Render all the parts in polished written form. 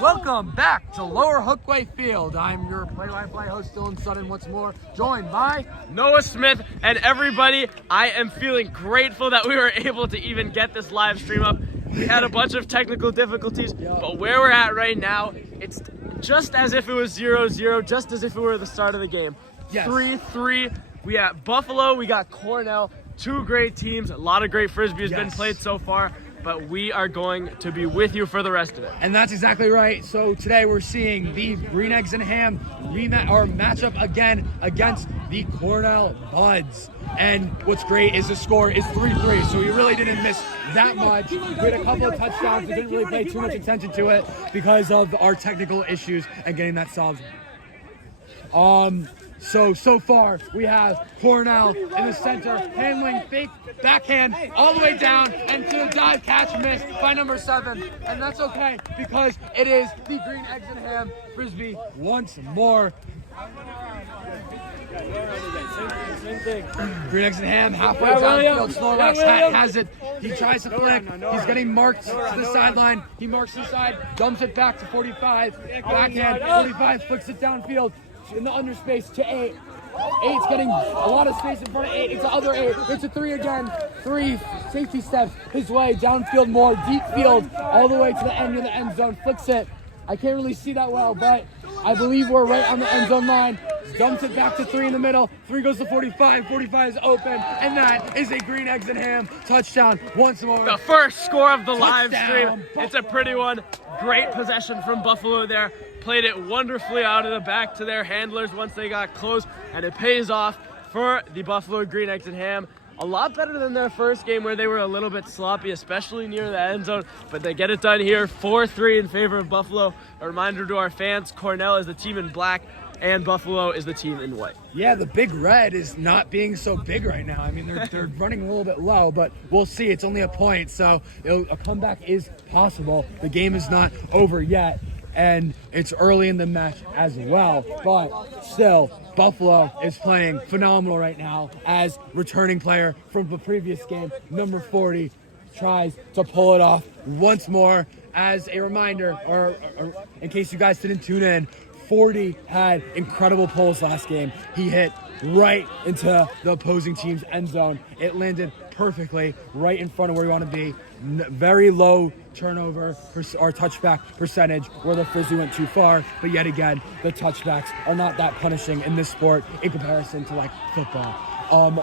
Welcome back to Lower Hookway Field. I'm your play-by-play host, Dylan Sutton, once more, joined by Noah Smith, and everybody, I am feeling grateful that we were able to even get this live stream up. We had a bunch of technical difficulties, but where we're at right now, it's just as if it was 0-0, just as if it were the start of the game. Yes. 3-3. We got Buffalo, we got Cornell, two great teams. A lot of great Frisbee has been played so far, but we are going to be with you for the rest of it. And that's exactly right. So today we're seeing the Green Eggs and Ham matchup again against the Cornell Buds. And what's great is the score is 3-3, so we really didn't miss that much. We had a couple of touchdowns. We didn't really pay too much attention to it because of our technical issues and getting that solved. So far, we have Cornell in the center, handling fake backhand all the way down, and to the dive catch miss by number 7. And that's okay, because it is the Green Eggs and Ham Frisbee once more. Same thing. Green Eggs and Ham halfway downfield. Snorlax has it. He tries to flick. He's getting marked to the sideline. He marks the side, dumps it back to 45. Backhand, 45 flicks it downfield in the underspace to 8. 8's getting a lot of space in front of 8. It's the other 8. It's a 3 again. 3 safety steps his way. Downfield more. Deep field. All the way to the end of the end zone. Flicks it. I can't really see that well, but I believe we're right on the end zone line. Dumps it back to 3 in the middle. 3 goes to 45. 45 is open. And that is a Green Eggs and Ham touchdown once more. The first score of the live stream. It's a pretty one. Great possession from Buffalo there. Played it wonderfully out of the back to their handlers once they got close, and it pays off for the Buffalo Green Eggs and Ham. A lot better than their first game where they were a little bit sloppy, especially near the end zone, but they get it done here. 4-3 in favor of Buffalo. A reminder to our fans, Cornell is the team in black and Buffalo is the team in white. Yeah, the Big Red is not being so big right now. I mean, they're running a little bit low, but we'll see. It's only a point, so a comeback is possible. The game is not over yet, and it's early in the match as well. But still, Buffalo is playing phenomenal right now as returning player from the previous game, number 40, tries to pull it off once more. As a reminder, or in case you guys didn't tune in, 40 had incredible pulls last game. He hit right into the opposing team's end zone. It landed perfectly right in front of where we want to be. Very low turnover or touchback percentage where the Frisbee went too far, but yet again, the touchbacks are not that punishing in this sport in comparison to like football.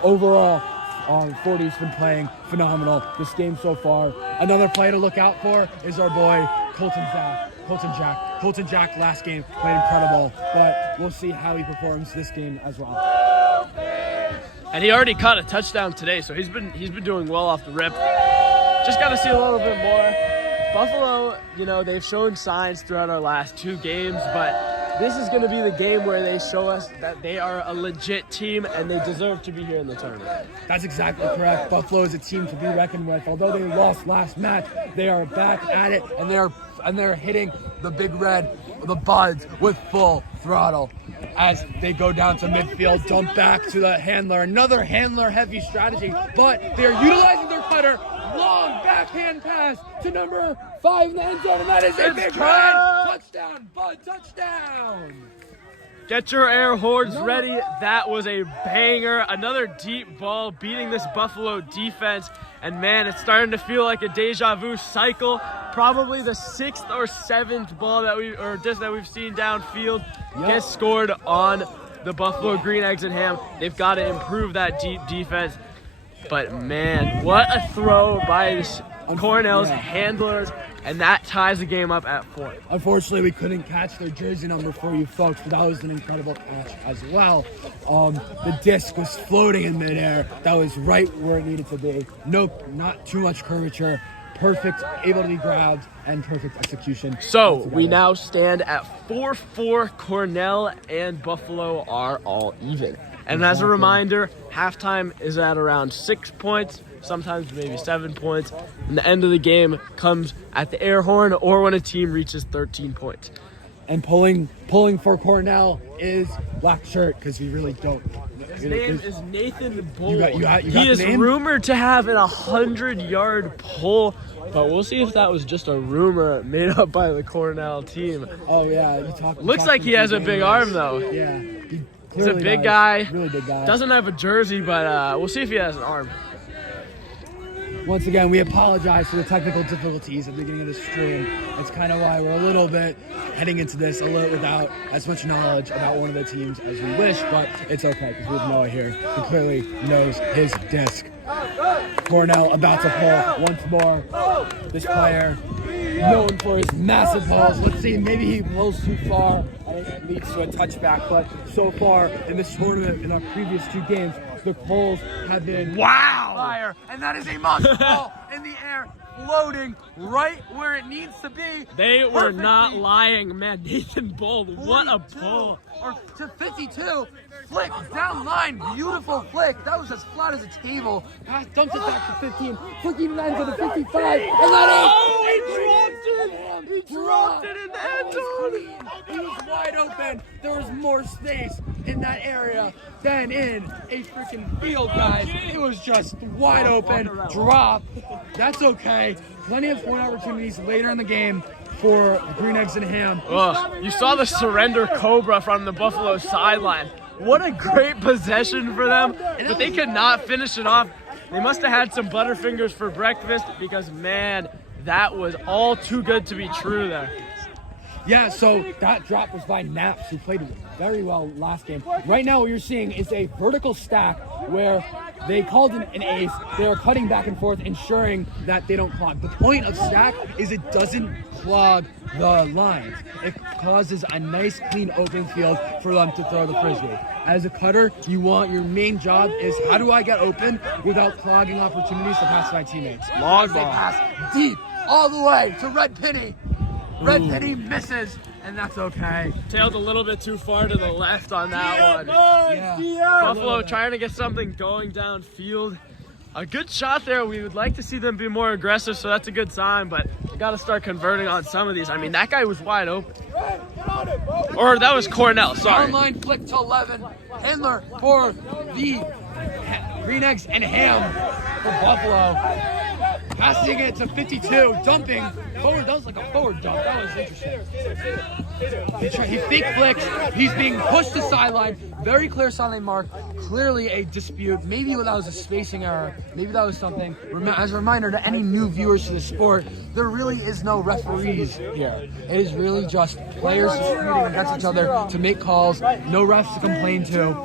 Overall, 40's been playing phenomenal this game so far. Another player to look out for is our boy Colton Jack last game played incredible, but we'll see how he performs this game as well. And he already caught a touchdown today, so he's been doing well off the rip. Just got to see a little bit more. Buffalo, they've shown signs throughout our last 2 games, but this is going to be the game where they show us that they are a legit team and they deserve to be here in the tournament. That's exactly correct. Buffalo is a team to be reckoned with. Although they lost last match, they are back at it, and they're hitting the Big Red, the Buds, with full throttle as they go down to midfield, dump back to the handler. Another handler-heavy strategy, but they're utilizing their cutter. Long backhand pass to number 5 in the end zone, and that is a Big Red touchdown. Bud touchdown. Get your air horns ready. That was a banger. Another deep ball beating this Buffalo defense. And man, it's starting to feel like a deja vu cycle. Probably the 6th or 7th ball that we've seen downfield gets scored on the Buffalo Green Eggs and Ham. They've got to improve that deep defense. But man, what a throw by Cornell's handlers. And that ties the game up at 4. Unfortunately, we couldn't catch their jersey number for you folks, but that was an incredible catch as well. The disc was floating in midair. That was right where it needed to be. Nope, not too much curvature. Perfect, able to be grabbed, and perfect execution. So we now stand at 4-4. Cornell and Buffalo are all even. And as a reminder, halftime is at around 6 points. Sometimes maybe 7 points. And the end of the game comes at the air horn or when a team reaches 13 points. And pulling for Cornell is black shirt because we really don't. His name is Nathan Bull. You got he the is name? rumored to have an 100-yard pull, but we'll see if that was just a rumor made up by the Cornell team. Oh yeah, Looks like he has a big arm though. Yeah, He's a big guy. Really big guy. Doesn't have a jersey, but we'll see if he has an arm. Once again, we apologize for the technical difficulties at the beginning of the stream. It's kind of why we're a little bit heading into this a little without as much knowledge about one of the teams as we wish, but it's okay because we have Noah here who clearly knows his disc. Cornell about to pull once more. This player known for his massive balls. Let's see, maybe he pulls too far and it leads to a touchback, but so far in this tournament, in our previous 2 games, the pulls have been fire, and that is a monster ball in the air, floating right where it needs to be. They were not lying, man. Nathan Bull, what a pull. Or to 52, flick down line, beautiful flick. That was as flat as a table. Pass dumps it back to 15, flicking line to the 55, and that He dropped it in the end zone. He was wide open. There was more space in that area than in a freaking field, guys. It was just wide open, drop. That's okay. Plenty of point opportunities later in the game for Green Eggs and Ham. You saw the surrender cobra from the Buffalo sideline. What a great possession for them, but they could not finish it off. They must have had some Butterfingers for breakfast because, man, that was all too good to be true there. Yeah, so that drop was by Naps, who played very well last game. Right now what you're seeing is a vertical stack where they called an ace. They're cutting back and forth, ensuring that they don't clog. The point of stack is it doesn't clog the lines. It causes a nice, clean, open field for them to throw the frisbee. As a cutter, your main job is how do I get open without clogging opportunities to pass to my teammates. Long They ball. pass deep all the way to Red Penny. Red Penny misses, and that's okay. Tailed a little bit too far to the left on that one. Yeah. Buffalo trying to get something going downfield. A good shot there. We would like to see them be more aggressive, so that's a good sign, but you got to start converting on some of these. I mean, that guy was wide open. Or that was Cornell, sorry. Online flick to 11. Handler for the Green Eggs and Ham for Buffalo. Passing it to 52, dumping forward. That was like a forward dump. That was interesting. He fake flicks. He's being pushed to sideline. Very clear sideline mark. Clearly a dispute. Maybe that was a spacing error. Maybe that was something. As a reminder to any new viewers to the sport, there really is no referees here. It is really just players disputing against each other to make calls. No refs to complain to.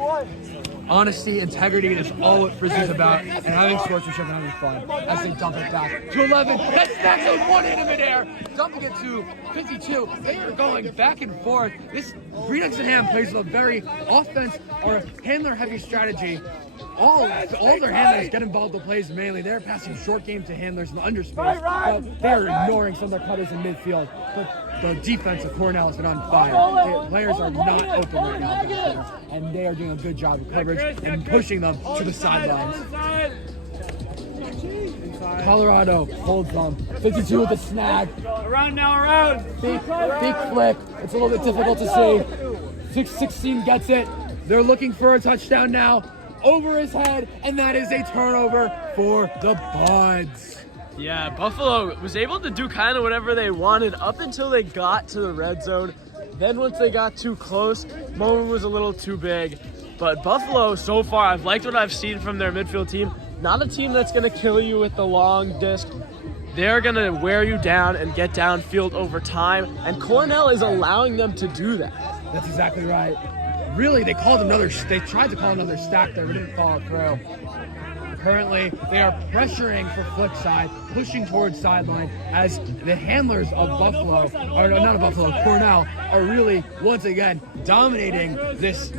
Honesty, integrity is all what Frisbee's about, and having sportsmanship and having fun as they dump it back to 11. That smacks out one in midair, dumping it to 52. They are going back and forth. This Green Eggs and Ham plays with a very offense or handler-heavy strategy. All their handlers get involved in plays mainly. They're passing short game to handlers in the underspace, but they're ignoring some of their cutters in midfield. But the defense of Cornell has been on fire. The players are not open right now back there, and they are doing a good job of coverage and pushing them to the sidelines. Colorado holds them. 52 with the snag. Around now, around. Big flick. It's a little bit difficult to see. 6-16 gets it. They're looking for a touchdown now. Over his head, and that is a turnover for the Buds. Yeah, Buffalo was able to do kind of whatever they wanted up until they got to the red zone. Then once they got too close, moment was a little too big. But Buffalo, so far, I've liked what I've seen from their midfield team. Not a team that's going to kill you with the long disc. They're going to wear you down and get downfield over time, and Cornell is allowing them to do that. That's exactly right. Really, they tried to call another stack there, but didn't follow through. Currently, they are pressuring for flick side, pushing towards sideline as the handlers of Cornell are really, once again, dominating this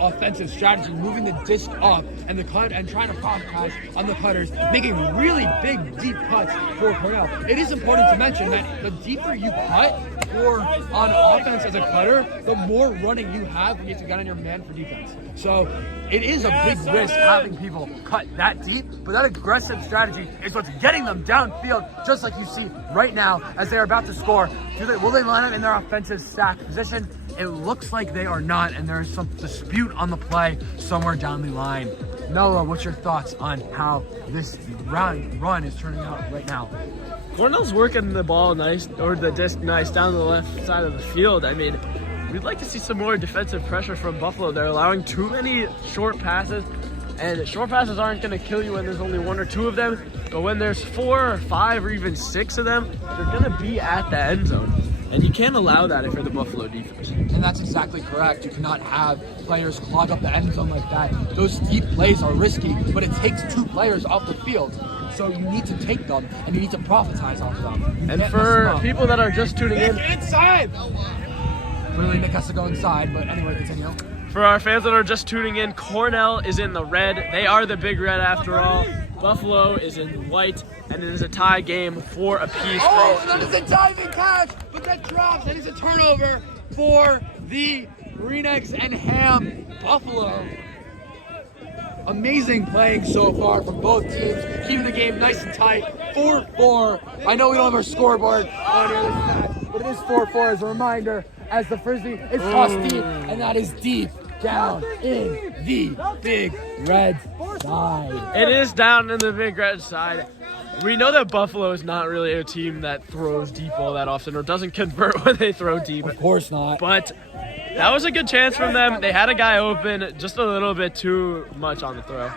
offensive strategy, moving the disc up and trying to capitalize on the cutters, making really big, deep cuts for Cornell. It is important to mention that the deeper you cut, score on offense as a cutter, the more running you have when you have to get on your man for defense. So it is a big risk having people cut that deep, but that aggressive strategy is what's getting them downfield, just like you see right now as they're about to score. Will they line up in their offensive stack position? It looks like they are not, and there's some dispute on the play somewhere down the line. Noah, what's your thoughts on how this run is turning out right now? Cornell's working the ball nice, or the disc nice, down the left side of the field. I mean, we'd like to see some more defensive pressure from Buffalo. They're allowing too many short passes, and short passes aren't going to kill you when there's only 1 or 2 of them, but when there's 4 or 5 or even 6 of them, they're going to be at the end zone. And you can't allow that if you're the Buffalo defense. And that's exactly correct. You cannot have players clog up the end zone like that. Those deep plays are risky, but it takes 2 players off the field. So you need to take them, and you need to profitize off them. And for people that are just tuning in, inside! Clearly Nick has to go inside, but anyway, continue. For our fans that are just tuning in, Cornell is in the red. They are the Big Red after all. Buffalo is in white, and it is a tie game for a piece. Oh, that is a diving catch, but that drops, and it's a turnover for the Green Eggs and Ham Buffalo. Amazing playing so far from both teams, keeping the game nice and tight. 4-4. I know we don't have our scoreboard on here this match, but it is 4-4 as a reminder, as the Frisbee is tossed deep, and that is deep down in the Big Red side. It is down in the Big Red side. We know that Buffalo is not really a team that throws deep all that often or doesn't convert when they throw deep. Of course not. But that was a good chance from them. They had a guy open, just a little bit too much on the throw.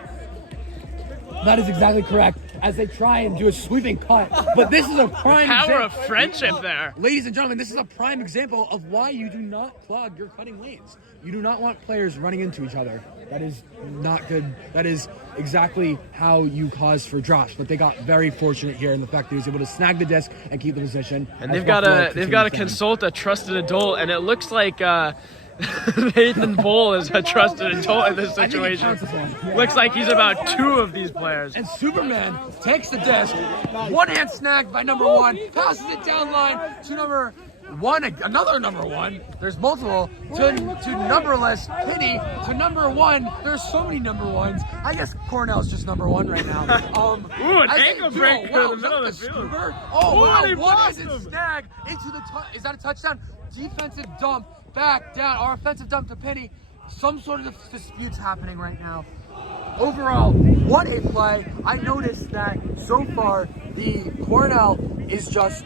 That is exactly correct, as they try and do a sweeping cut. But this is a prime Power example. of friendship there. Ladies and gentlemen, this is a prime example of why you do not clog your cutting lanes. You do not want players running into each other. That is not good. That is exactly how you cause for drops. But they got very fortunate here in the fact that he was able to snag the disc and keep the position. And they've got to consult a trusted adult, and it looks like Nathan Bull is a trusted adult in this situation. Looks like he's about 2 of these players. And Superman takes the disc, one hand snagged by number 1, passes it down line to number 1, another number 1. There's multiple to numberless Penny to number 1. There's so many number 1s. I guess Cornell's just number 1 right now. Ooh, an ankle break in the middle of the field. Oh, wow, he one blocked is him. snag into the is that a touchdown? Defensive dump back down, or offensive dump to Penny. Some sort of disputes happening right now. Overall, what a play. I noticed that so far the Cornell is just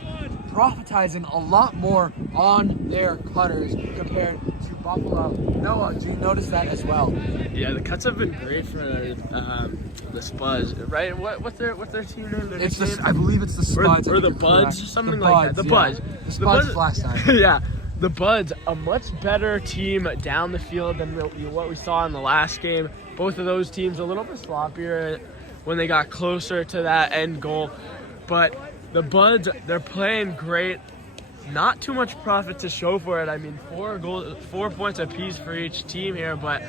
profitizing a lot more on their cutters compared to Buffalo. Noah, do you notice that as well? Yeah, the cuts have been great for the Spuds, right? What's their team name? It's I believe it's the Spuds. Or the Buds, something like that. The Buds. The Spuds last time. Yeah. The Buds, a much better team down the field than what we saw in the last game. Both of those teams a little bit sloppier when they got closer to that end goal. But the Buds, they're playing great. Not too much profit to show for it. I mean, 4 points apiece for each team here, but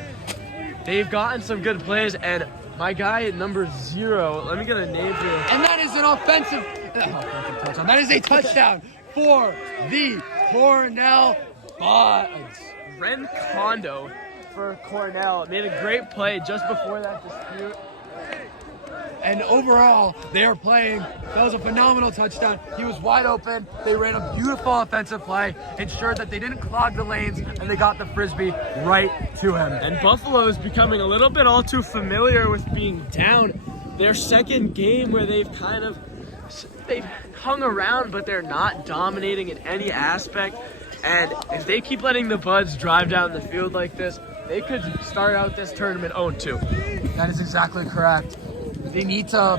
they've gotten some good plays. And my guy at number 0, let me get a name for you. And that is an offensive touchdown. That is a touchdown for the Cornell Buds. Ren Kondo for Cornell made a great play just before that dispute. And overall, they are playing. That was a phenomenal touchdown. He was wide open. They ran a beautiful offensive play, ensured that they didn't clog the lanes, and they got the Frisbee right to him. And Buffalo is becoming a little bit all too familiar with being down. Their second game where they've hung around, but they're not dominating in any aspect. And if they keep letting the Buds drive down the field like this, they could start out this tournament 0-2. That is exactly correct.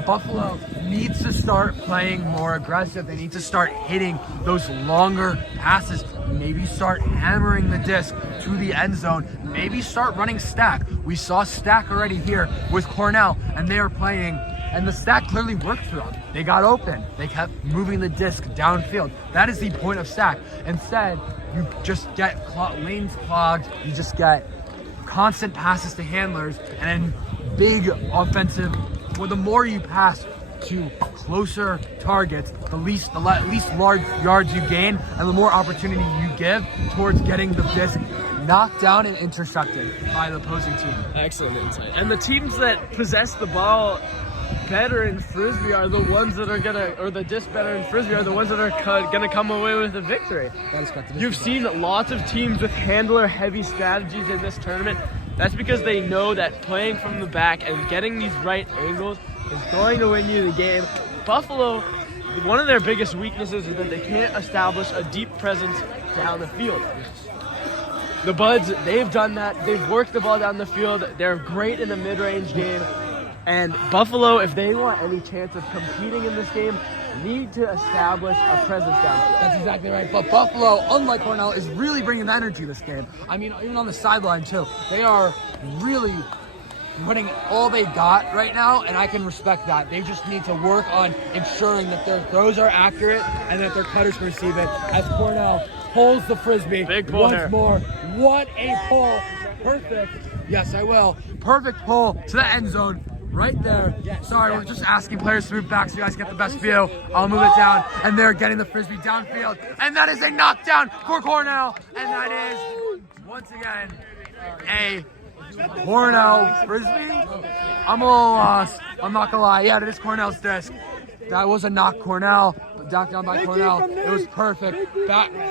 Buffalo needs to start playing more aggressive. They need to start hitting those longer passes. Maybe start hammering the disc to the end zone. Maybe start running stack. We saw stack already here with Cornell, and they are playing, and the stack clearly worked for them. They got open. They kept moving the disc downfield. That is the point of stack. Instead, you just get lanes clogged. You just get constant passes to handlers, and then big offensive. Well, the more you pass, to closer targets, the least large yards you gain, and the more opportunity you give towards getting the disc knocked down and intercepted by the opposing team. Excellent insight. And the teams that possess the ball better in Frisbee are the ones that are gonna, or the disc better in Frisbee are the ones that are gonna come away with the victory. That is correct. You've seen lots of teams with handler-heavy strategies in this tournament. That's because they know that playing from the back and getting these right angles is going to win you the game. Buffalo, one of their biggest weaknesses is that they can't establish a deep presence down the field. The Buds, they've done that. They've worked the ball down the field. They're great in the mid-range game. And Buffalo, if they want any chance of competing in this game, need to establish a presence downfield. That's exactly right. But Buffalo, unlike Cornell, is really bringing the energy this game. I mean, even on the sideline, too. They are really putting all they got right now, and I can respect that. They just need to work on ensuring that their throws are accurate and that their cutters can receive it as Cornell pulls the Frisbee Big pull once here. more. What a pull. Perfect. Yes, I will. Perfect pull to the end zone. Right there. Sorry, we're just asking players to move back so you guys get the best view. I'll move it down. And they're getting the Frisbee downfield. And that is a knockdown for Cornell. And that is, once again, a Cornell Frisbee. I'm a little lost. I'm not going to lie. Yeah, it is Cornell's disc. That was a knock Cornell. Knocked down by Cornell. It was perfect.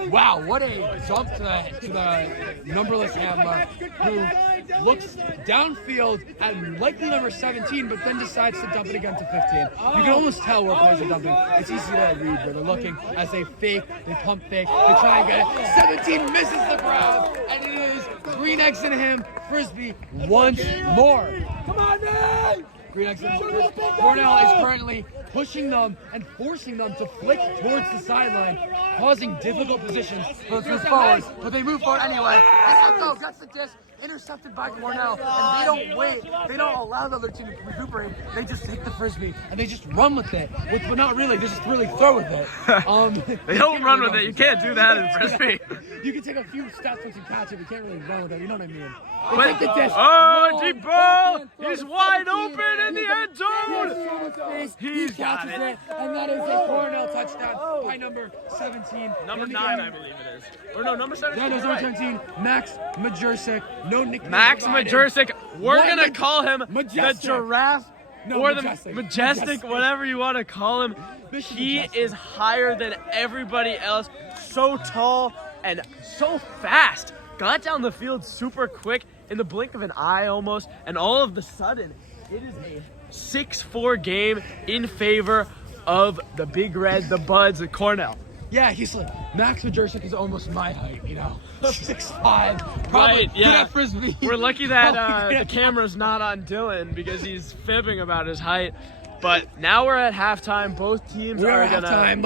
Wow, what a jump to the numberless Hamler, who looks downfield at likely number 17, but then decides to dump it again to 15. You can almost tell where players are dumping. It's easy to read where they're looking as they fake, they pump fake, they try and get it. 17 misses the grab, and it is Green Eggs and him, Frisbee once more. Come on, man! Green Eggs and him. Cornell is currently pushing them and forcing them to flick towards the sideline, causing difficult positions for the forwards, but they move forward anyway. And Echo gets the disc, intercepted by Cornell, and they don't wait. They don't allow the other team to recuperate. They just take the Frisbee and they just run with it. But not really, they just really throw with it. They don't run with it. You can't do that in Frisbee. You can take a few steps once you catch it, but you can't really run with it. You know what I mean? They But, take the disc. oh, deep ball! backhand throw He's to wide 17, open in the end He has zone! so much space. He's He got catches it. it, and that is a Cornell touchdown by number 17. Number In the 9, game. I believe it is. Or no, number 17. That is you're number right. 17, Max Majersic. No nickname. Max provided. Majersic. We're What going to ma- call him Majestic. the giraffe No, or the Majestic. majestic, whatever you want to call him. He Majestic. is higher than everybody else. So tall and so fast. Got down the field super quick in the blink of an eye almost. And all of a sudden, it is a 6-4 game in favor of the Big Red, the Buds, and Cornell. Yeah, he's like, Max Majersic is almost my height, you know? 6'5". Probably Right, good yeah. at Frisbee. We're lucky that Probably the good. camera's not on Dylan because he's fibbing about his height. But now we're at halftime. Both teams We're are at gonna. halftime.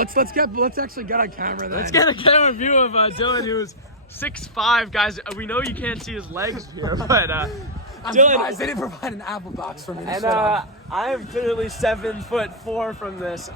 Let's actually get on camera then. Let's get a camera view of Dylan, who's 6'5". Guys, we know you can't see his legs here, but I'm Dylan. surprised they didn't provide an apple box for me to And sit on. I am clearly 7'4" from this,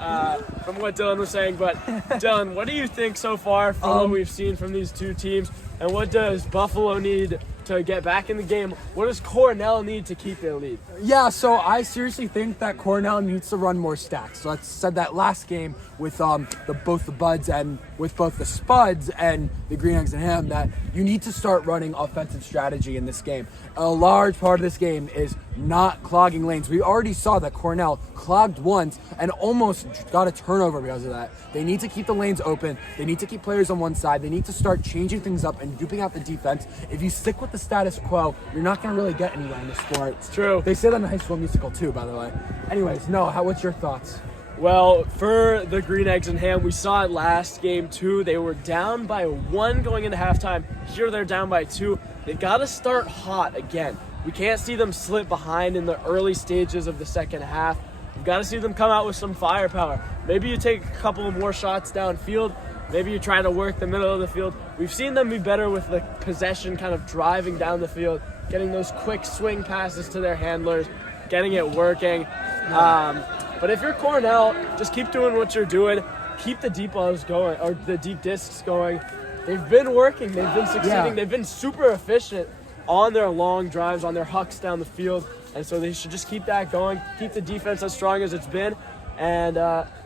from what Dylan was saying. But Dylan, what do you think so far from what we've seen from these two teams? And what does Buffalo need to get back in the game? What does Cornell need to keep their lead? Yeah, so I seriously think that Cornell needs to run more stacks. So I said that last game with both the Buds and with both the Spuds and the Green Eggs and Ham that you need to start running offensive strategy in this game. A large part of this game is not clogging lanes. We already saw that Cornell clogged once and almost got a turnover because of that. They need to keep the lanes open. They need to keep players on one side. They need to start changing things up and duping out the defense. If you stick with the status quo, you're not going to really get anywhere in this sport. It's true. They say that in the High School Musical too, by the way. Anyways, Noah, what's your thoughts? Well, for the Green Eggs and Ham, we saw it last game too. They were down by 1 going into halftime. Here they're down by 2. They've got to start hot again. We can't see them slip behind in the early stages of the second half. We've got to see them come out with some firepower. Maybe you take a couple of more shots downfield. Maybe you try to work the middle of the field. We've seen them be better with the possession, kind of driving down the field, getting those quick swing passes to their handlers, getting it working. But if you're Cornell, just keep doing what you're doing. Keep the deep balls going, or the deep discs going. They've been working. They've been succeeding. Yeah. They've been super efficient on their long drives, on their hucks down the field. And so they should just keep that going. Keep the defense as strong as it's been. and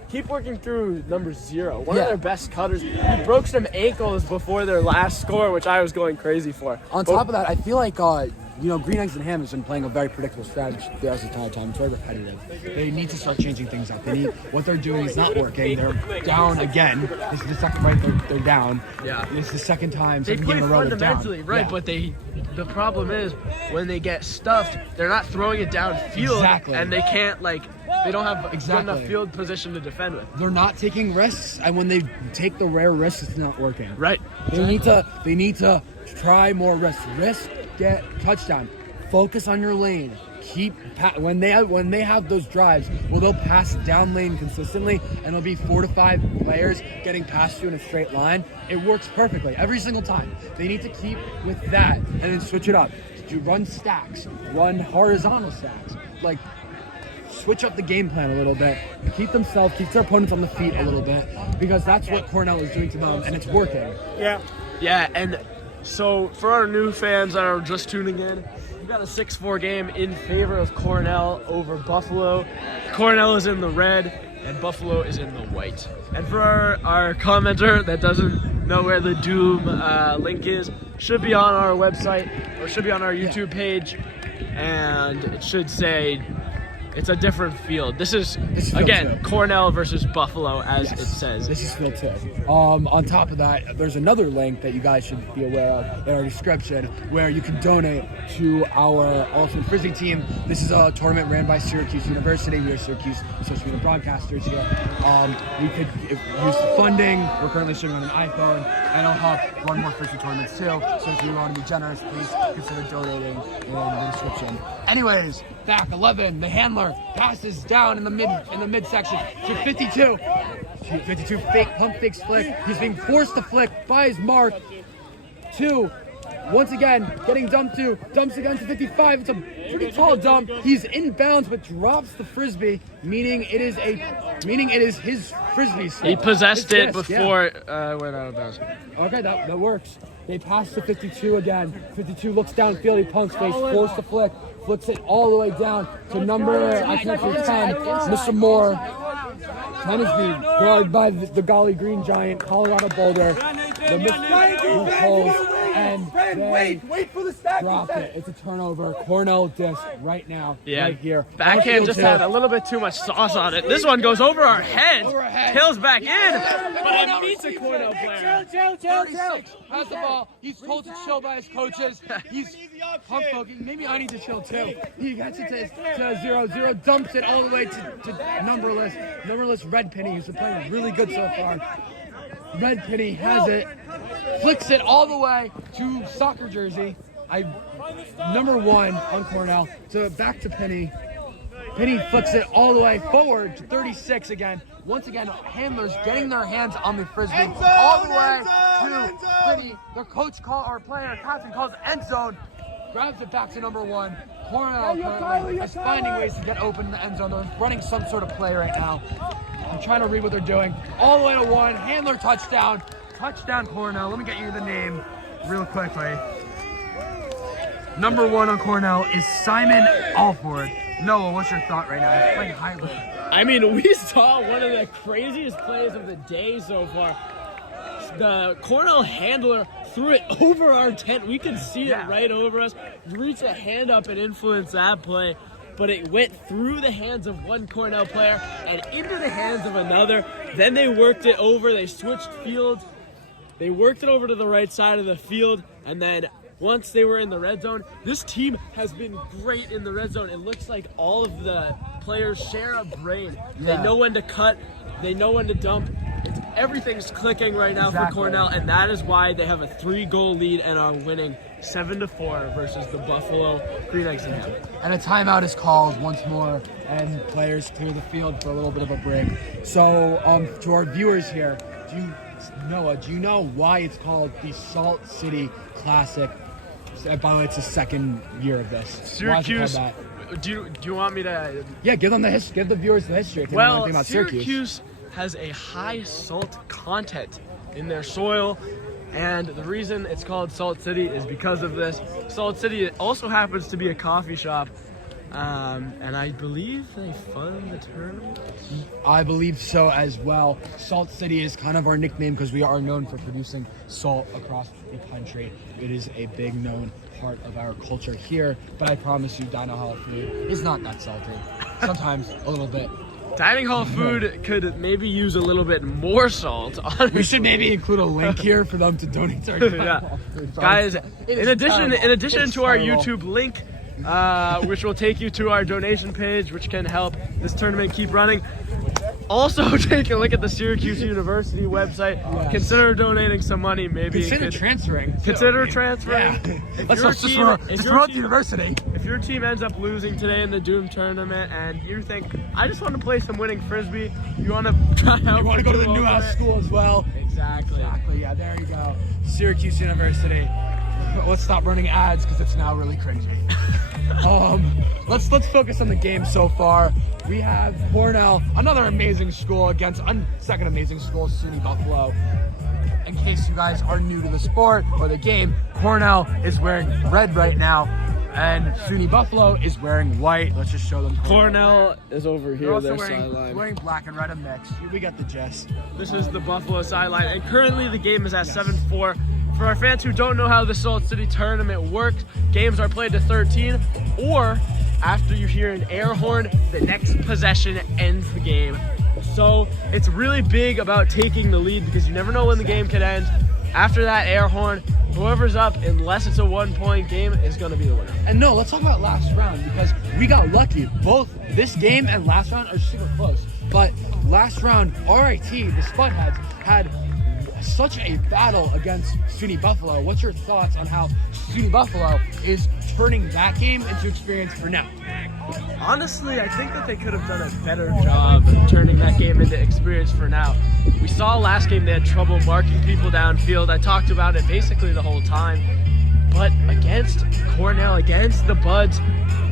keep working through number 0. One of Yeah. their best cutters. He broke some ankles before their last score, which I was going crazy for. On top of that, I feel like Green Eggs and Ham has been playing a very predictable strategy throughout the entire time. It's very repetitive. They need to start changing things up. What they're doing is not working. They're down again. This is the second right they're down. Yeah. It's the second time. They second play game in a row they're down. fundamentally right, Yeah. but the problem is when they get stuffed, they're not throwing it downfield, Exactly. and they can't they don't have good Exactly. enough field position to defend with. They're not taking risks, and when they take the rare risks, it's not working. Right. They need to try more risks. Risk, get touchdown. Focus on your lane. When they have those drives, they'll pass down lane consistently, and it'll be 4 to 5 players getting past you in a straight line. It works perfectly every single time. They need to keep with that and then switch it up. Do run stacks, run horizontal stacks, switch up the game plan a little bit, keep their opponents on the feet a little bit, because that's what Cornell is doing to them, and it's working. Yeah, and so for our new fans that are just tuning in, we got a 6-4 game in favor of Cornell over Buffalo. Cornell is in the red, and Buffalo is in the white. And for our commenter that doesn't know where the Doom link is, should be on our website, or should be on our YouTube page, and it should say it's a different field. This is field again, 2. Cornell versus Buffalo, as Yes, it says. This is field 2. On top of that, there's another link that you guys should be aware of in our description where you can donate to our Ultimate Frisbee team. This is a tournament ran by Syracuse University. We are Syracuse social media broadcasters here. We could use the funding. We're currently streaming on an iPhone, and it'll help run more frisbee tournaments too. So if you want to be generous, please consider donating in the description. Anyways, back 11. The handler passes down in the midsection to 52. 52 pump fake flick. He's being forced to flick by his mark. 2. Once again, getting dumped to. Dumps again to 55. It's a pretty tall dump. He's in bounds but drops the frisbee, meaning it is his frisbee. He possessed it His disc, before it went out of bounds. Okay, that works. They pass to 52 again. 52 looks downfield. He pumps face, forced to flick. Flicks it all the way down to number, I can't see 10, Mr. Moore. 10 is being guarded by the Golly Green Giant, Colorado Boulder. The Mr. pulls, and they Wait for the stack. dropped it. It's a turnover. Cornell disc right now, Yeah, right here. backhand just had a little bit too much sauce on it. This one goes over our heads. Over our heads. Tails back in, but it beats a Cornell player. 36 has the ball. He's told to chill by his coaches. He's pump poking. Maybe I need to chill too. He gets it to 0-0, dumps it all the way to numberless Red Penny, who's been playing really good so far. Red Penny has it, flicks it all the way to soccer jersey. Number 1 on Cornell. Back to Penny. Penny flicks it all the way forward to 36 again. Once again, handlers getting their hands on the frisbee all the way to Penny. Their captain calls end zone. Grabs it back to number 1. Cornell currently is finding ways to get open in the end zone. They're running some sort of play right now. I'm trying to read what they're doing. All the way to 1. Handler touchdown. Touchdown Cornell. Let me get you the name real quickly. Number 1 on Cornell is Simon Alford. Noah, what's your thought right now? He's playing hybrid. I mean, we saw one of the craziest plays of the day so far. The Cornell handler threw it over our tent. We could see it right over us. Reached a hand up and influenced that play, but it went through the hands of one Cornell player and into the hands of another. Then they worked it over. They switched fields. They worked it over to the right side of the field, and then once they were in the red zone, this team has been great in the red zone. It looks like all of the players share a brain. Yeah. They know when to cut. They know when to dump. Everything's clicking right now for Cornell, and that is why they have a 3-goal lead and are winning 7-4 versus the Buffalo Green Eggs and Ham. And a timeout is called once more, and players clear the field for a little bit of a break. So, to our viewers here, Noah, do you know why it's called the Salt City Classic? By the way, it's the second year of this. Syracuse. Why is it called that? Do you want me to? Yeah, give the viewers the history. If they don't know Well, anything about Syracuse has a high salt content in their soil, and the reason it's called Salt City is because of this. Salt City also happens to be a coffee shop And I believe they fund the tournament. I believe so as well. Salt City is kind of our nickname because we are known for producing salt across the country. It is a big known part of our culture here, but I promise you Dino Hall food is not that salty. Sometimes a little bit. Dining hall food could maybe use a little bit more salt. Honestly. We should maybe include a link here for them to donate to our Dining Yeah. Hall food. Guys, It in is addition terrible. to our It's terrible. YouTube link, which will take you to our donation page, which can help this tournament keep running. Also, take a look at the Syracuse University website. Yes. Consider donating some money. Maybe Consider transferring. too. Consider I mean, transferring. Yeah. If Let's your just team- promote if your the team- university. If your team ends up losing today in the Doom tournament, and you think, I just want to play some winning frisbee, you want to try out. You want to go to the Doom Newhouse tournament? School as well. Exactly. Exactly, yeah, there you go. Syracuse University. Let's stop running ads because it's now really cringy. Let's focus on the game so far. We have Cornell, another amazing school against second amazing school, SUNY Buffalo. In case you guys are new to the sport or the game, Cornell is wearing red right now, and SUNY Buffalo is wearing white. Let's just show them. Cornell is over They're here, also their wearing, sideline. wearing black and red, a mix. We got the gist. This is the Buffalo sideline, and currently the game is at 7-4. For our fans who don't know how the Salt City tournament works, games are played to 13, or after you hear an air horn, the next possession ends the game. So it's really big about taking the lead because you never know when the game could end. After that air horn, whoever's up, unless it's a 1-point game, is going to be the winner. And no, let's talk about last round because we got lucky. Both this game and last round are super close. But last round, RIT, the Spudheads, had such a battle against SUNY Buffalo. What's your thoughts on how SUNY Buffalo is turning that game into experience for now? Honestly, I think that they could have done a better job of turning that game into experience for now. We saw last game they had trouble marking people downfield. I talked about it basically the whole time. But against Cornell, against the Buds,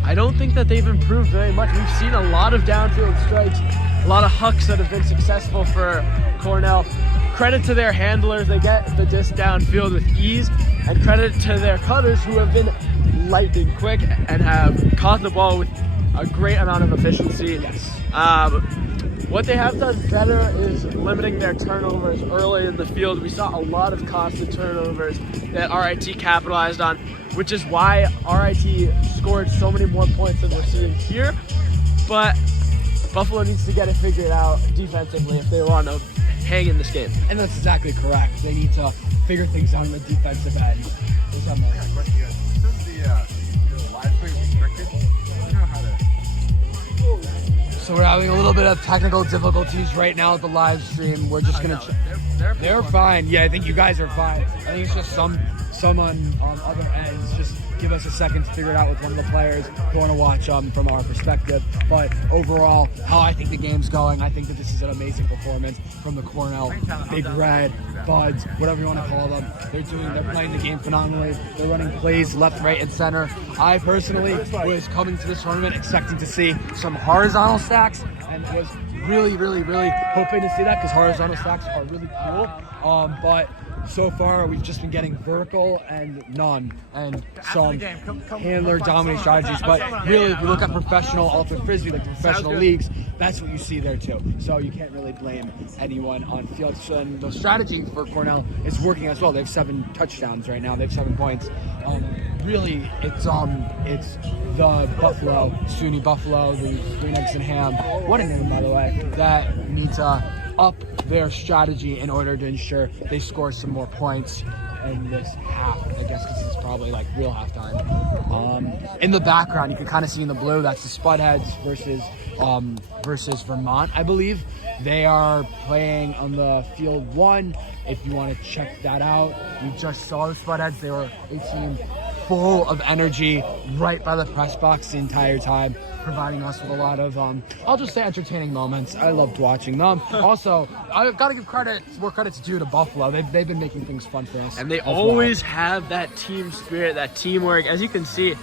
I don't think that they've improved very much. We've seen a lot of downfield strikes, a lot of hucks that have been successful for Cornell. Credit to their handlers, they get the disc downfield with ease, and credit to their cutters who have been lightning quick and have caught the ball with a great amount of efficiency. What they have done better is limiting their turnovers early in the field. We saw a lot of costly turnovers that RIT capitalized on, which is why RIT scored so many more points than we're seeing here. But Buffalo needs to get it figured out defensively if they want to hang in this game. And that's exactly correct. They need to figure things out on the defensive end. What's up, man? So we're having a little bit of technical difficulties right now with the live stream. We're just gonna. They're fine. Yeah, I think you guys are fine. I think it's just some on other ends. Just give us a second to figure it out with one of the players who want to watch from our perspective. But overall, how I think the game's going, I think that this is an amazing performance from the Cornell Big Red Buds, whatever you want to call them. They're playing the game phenomenally. They're running plays left, right, and center. I personally was coming to this tournament expecting to see some horizontal stacks, and was really hoping to see that because horizontal stacks are really cool. But so far, we've just been getting vertical and none, and some handler dominating strategies. But really, if you look at professional ultimate frisbee, like the professional leagues, that's what you see there too. So you can't really blame anyone on field. And the strategy for Cornell is working as well. They have 7 touchdowns right now. They have 7 points. Really, it's the Buffalo, SUNY Buffalo, the Green Eggs and Ham. What a name, by the way. That need to up their strategy in order to ensure they score some more points in this half, I guess, because this is probably like real halftime. In the background, you can kind of see in the blue, that's the Spudheads versus Vermont, I believe. They are playing on the field 1. If you want to check that out, you just saw the Spudheads. They were a team full of energy right by the press box the entire time, providing us with a lot of, I'll just say, entertaining moments. I loved watching them. Also, I've got to give more credit due to Buffalo. They've been making things fun for us. And they always have that team spirit, that teamwork. As you can see,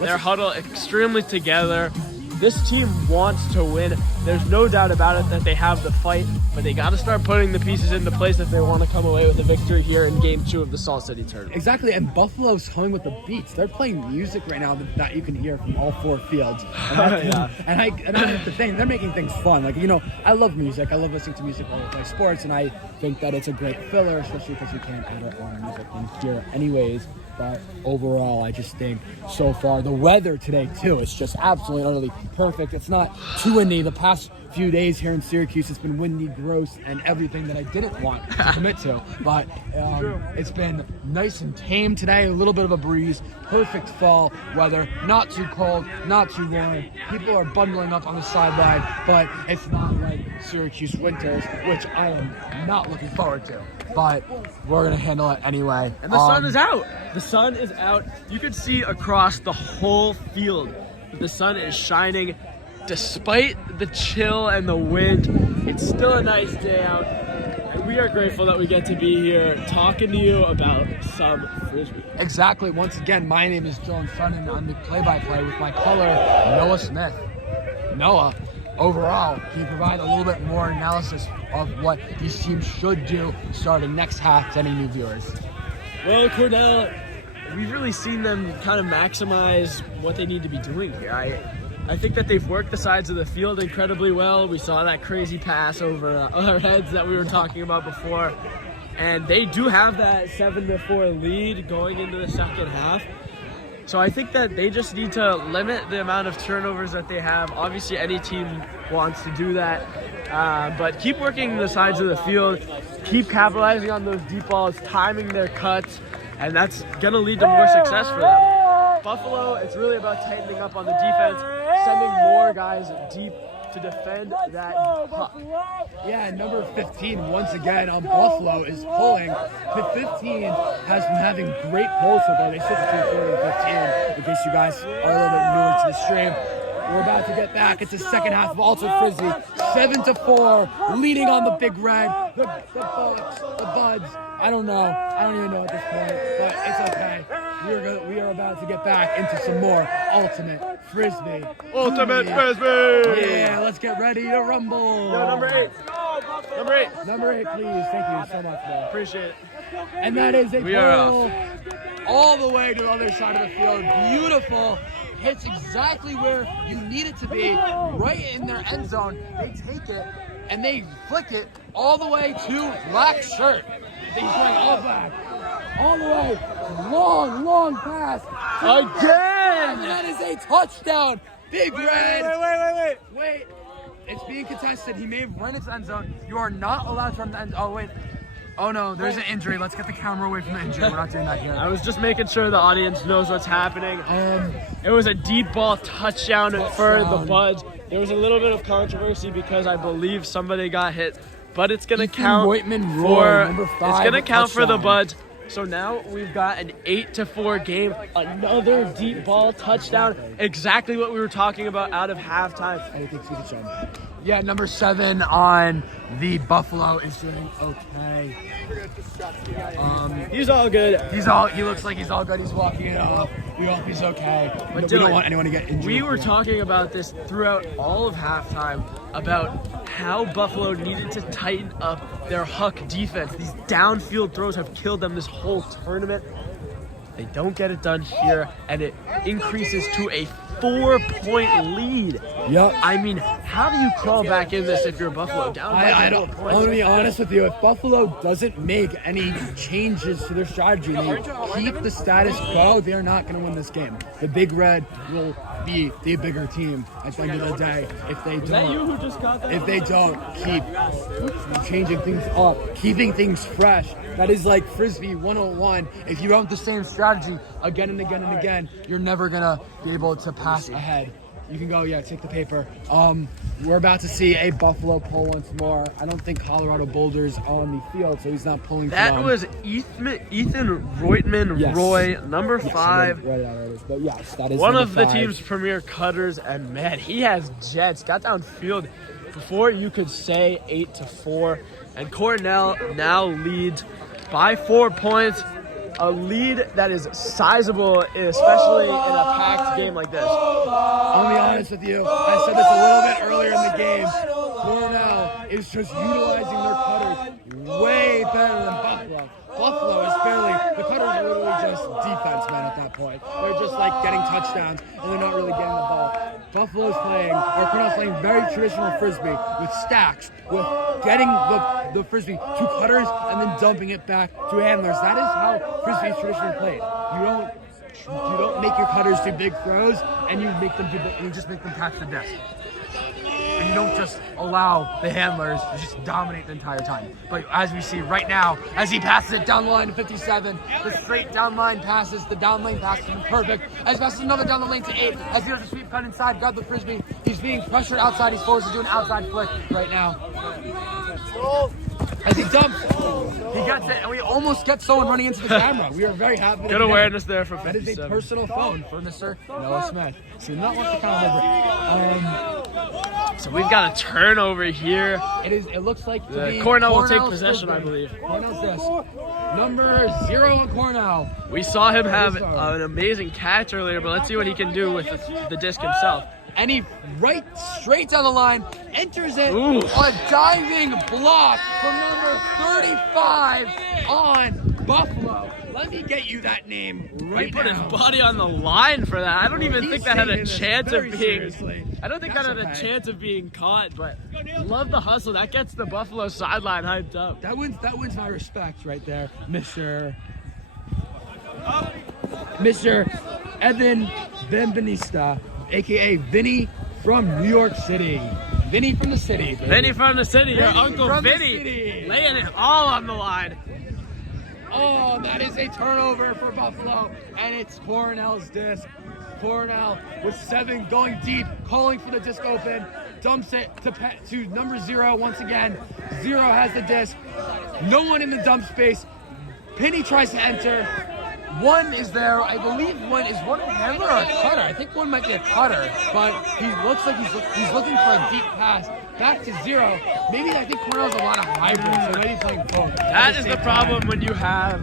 they're huddled extremely together. This team wants to win. There's no doubt about it that they have the fight, but they got to start putting the pieces into place if they want to come away with a victory here in Game 2 of the Salt City Tournament. Exactly, and Buffalo's humming with the beats. They're playing music right now that you can hear from all 4 fields. And I have to think they're making things fun. Like, I love music. I love listening to music while I play sports, and I think that it's a great filler, especially because you can't add our own music in here anyways. But overall, I just think so far the weather today too is just absolutely and utterly perfect. It's not too windy. The past few days here in Syracuse, it's been windy, gross, and everything that I didn't want to commit to. But it's been nice and tame today. A little bit of a breeze. Perfect fall weather. Not too cold, not too warm. People are bundling up on the sideline, but it's not like Syracuse winters, which I am not looking forward to. But we're going to handle it anyway. And the sun is out. The sun is out. You can see across the whole field that the sun is shining. Despite the chill and the wind, it's still a nice day out. And we are grateful that we get to be here talking to you about some Frisbee. Exactly. Once again, my name is Dylan Frennan. I'm the play-by-play with my caller, Noah Smith. Noah, overall, can you provide a little bit more analysis of what these teams should do starting next half to any new viewers? Well, Cornell, we've really seen them kind of maximize what they need to be doing here. I think that they've worked the sides of the field incredibly well. We saw that crazy pass over our heads that we were talking about before. And they do have that 7-4 lead going into the second half. So I think that they just need to limit the amount of turnovers that they have. Obviously, any team wants to do that. But keep working the sides of the field. Keep capitalizing on those deep balls, timing their cuts. And that's going to lead to more success for them. Buffalo, it's really about tightening up on the defense, sending more guys deep to defend that puck. Yeah, number 15, once again, on Buffalo is pulling. The 15 has been having great pulls so far. They sit between 40 and 15, in case you guys are a little bit newer to the stream. We're about to get back. It's the second half of Alto Frisbee. 7-4, leading on the Big Red. The Bucks, the Buds. I don't know. I don't even know at this point, but it's okay. We are about to get back into some more Ultimate Frisbee. Ultimate Frisbee! Yeah, let's get ready to rumble. Yo, number 8. Number 8. Number 8, please. Thank you so much, man. Appreciate it. And that is a We are goal all the way to the other side of the field. Beautiful. Hits exactly where you need it to be, right in their end zone. They take it and they flick it all the way to Black Shirt. He's going all back. All the way. Long pass. Again! And that is a touchdown. Big Red. Wait. It's being contested. He may have run its end zone. You are not allowed to run the end. Oh, wait. Oh, no. There's an injury. Let's get the camera away from the injury. We're not doing that here. I was just making sure the audience knows what's happening. It was a deep ball touchdown for the Buds. There was a little bit of controversy because I believe somebody got hit, but it's going to count it's going to count for the Buds. So now we've got an 8-4 game, another deep ball touchdown, exactly what we were talking about out of halftime. Yeah, number 7 on the Buffalo is doing okay. He's all good. He looks like he's all good. He's walking it off. We hope he's okay. But we don't want anyone to get injured. We were talking about this throughout all of halftime about how Buffalo needed to tighten up their Huck defense. These downfield throws have killed them this whole tournament. They don't get it done here, and it increases to a 4-point lead. Yep. I mean, how do you crawl back in this if you're Buffalo down by 4 points? I'm going to be honest with you. If Buffalo doesn't make any changes to their strategy, they keep the status quo, they're not going to win this game. The Big Red will be the bigger team at the end of the day if they don't. Is that you who just got that? If they don't keep changing things up, keeping things fresh. That is like Frisbee 101. If you don't have the same strategy again and again and again, you're never going to be able to pass ahead. You can go, take the paper. We're about to see a Buffalo pull once more. I don't think Colorado Boulder's on the field, so he's not pulling That from. was Ethan Reutman, Yes. Roy, number 5. But yes, that is One number of the 5. team's premier cutters, and man, he has jets. Got downfield before you could say 8-4. And Cornell now leads by 4 points. a lead that is sizable, especially in a packed game like this. I'll be honest with you. I said this a little bit earlier in the game. Cornell is just utilizing their cutters way better than Buffalo. Buffalo is barely, the cutters are literally just defense men at that point. They're just like getting touchdowns and they're not really getting the ball. Buffalo's playing, or Cornell's playing very traditional frisbee with stacks, with getting the frisbee to cutters and then dumping it back to handlers. That is how frisbee is traditionally played. You don't make your cutters do big throws, and you just make them catch the disc. And you don't just allow the handlers to just dominate the entire time. But as we see right now, as he passes it down the line to 57, the straight down line passes, the down lane passes is perfect. As he passes another down the lane to 8, as he does a sweep cut inside, grab the frisbee. He's being pressured outside. He's forced to do an outside flick right now. As he dumps, he gets it, and we almost get someone running into the camera. We are very happy. Good awareness there for That 57. is a personal phone for Mr. Noah Smith. So not want the camera over. So we've got a turnover here. It looks like to be Cornell will take Cornell's possession, frisbee. I believe. Cornell's disc. Number 0 in Cornell. We saw him have an amazing catch earlier, but let's see what he can do with the disc himself. And he straight down the line, enters it, Ooh. a diving block from number 35 on Buffalo. Let me get you that name right He put now. his body on the line for that. I don't even think that had a taking this chance of very being. seriously. I don't think That's that had a okay. chance of being caught, but love the hustle. That gets the Buffalo sideline hyped up. That wins my respect right there, Mr. Evan Benvenista, aka Vinny from New York City. Vinny from the city. baby. Vinny from the city, your Vinny Uncle from the Vinny, city. laying it all on the line. Oh, that is a turnover for Buffalo, and it's Cornell's disc. Cornell with 7 going deep, calling for the disc open, dumps it to number 0 once again. 0 has the disc. No one in the dump space. Penny tries to enter. 1 is there. I believe 1 is one a handler or a cutter. I think 1 might be a cutter, but he looks like he's looking for a deep pass. Back to 0. Maybe I think Cornell's a lot of hybrids, so maybe playing both. That is the problem when you have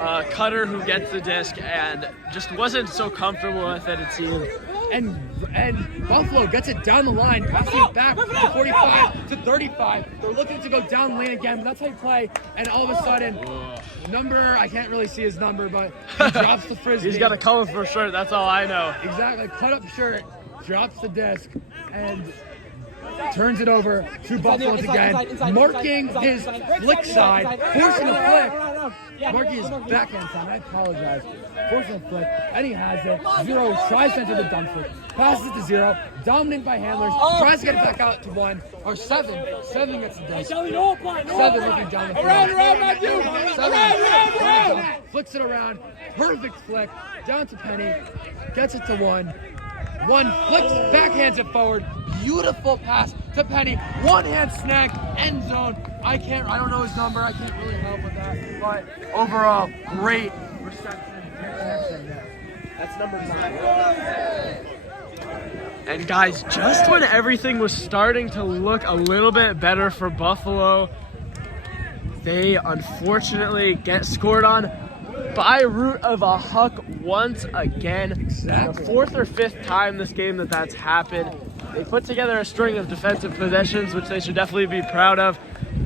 a cutter who gets the disc and just wasn't so comfortable with it, it seemed. And Buffalo gets it down the line, passing it back to 45 to 35. They're looking to go down lane again, but that's how you play. And all of a sudden, I can't really see his number, but he drops the frisbee. He's got a colorful shirt, that's all I know. Exactly, cut up shirt, drops the disc, and turns it over to Buffalo again, marking his flick side, forcing a flick. Marking his backhand side, I apologize. Forcing a flick, and he has it. 0 tries to enter the dump flick, passes it to 0, dominant by handlers, tries to get it back out to 1, or 7. 7 gets the disc. 7 looking down the field. 7 flicks it around, perfect flick, down to Penny, gets it to 1. 1 flicks, backhands it forward. Beautiful pass to Penny. 1-hand snag, end zone. I don't know his number. I can't really help with that. But overall, great reception. That's number 9. And guys, just when everything was starting to look a little bit better for Buffalo, they unfortunately get scored on by root of a huck once again. Exactly. The 4th or 5th time this game that's happened. They put together a string of defensive possessions, which they should definitely be proud of.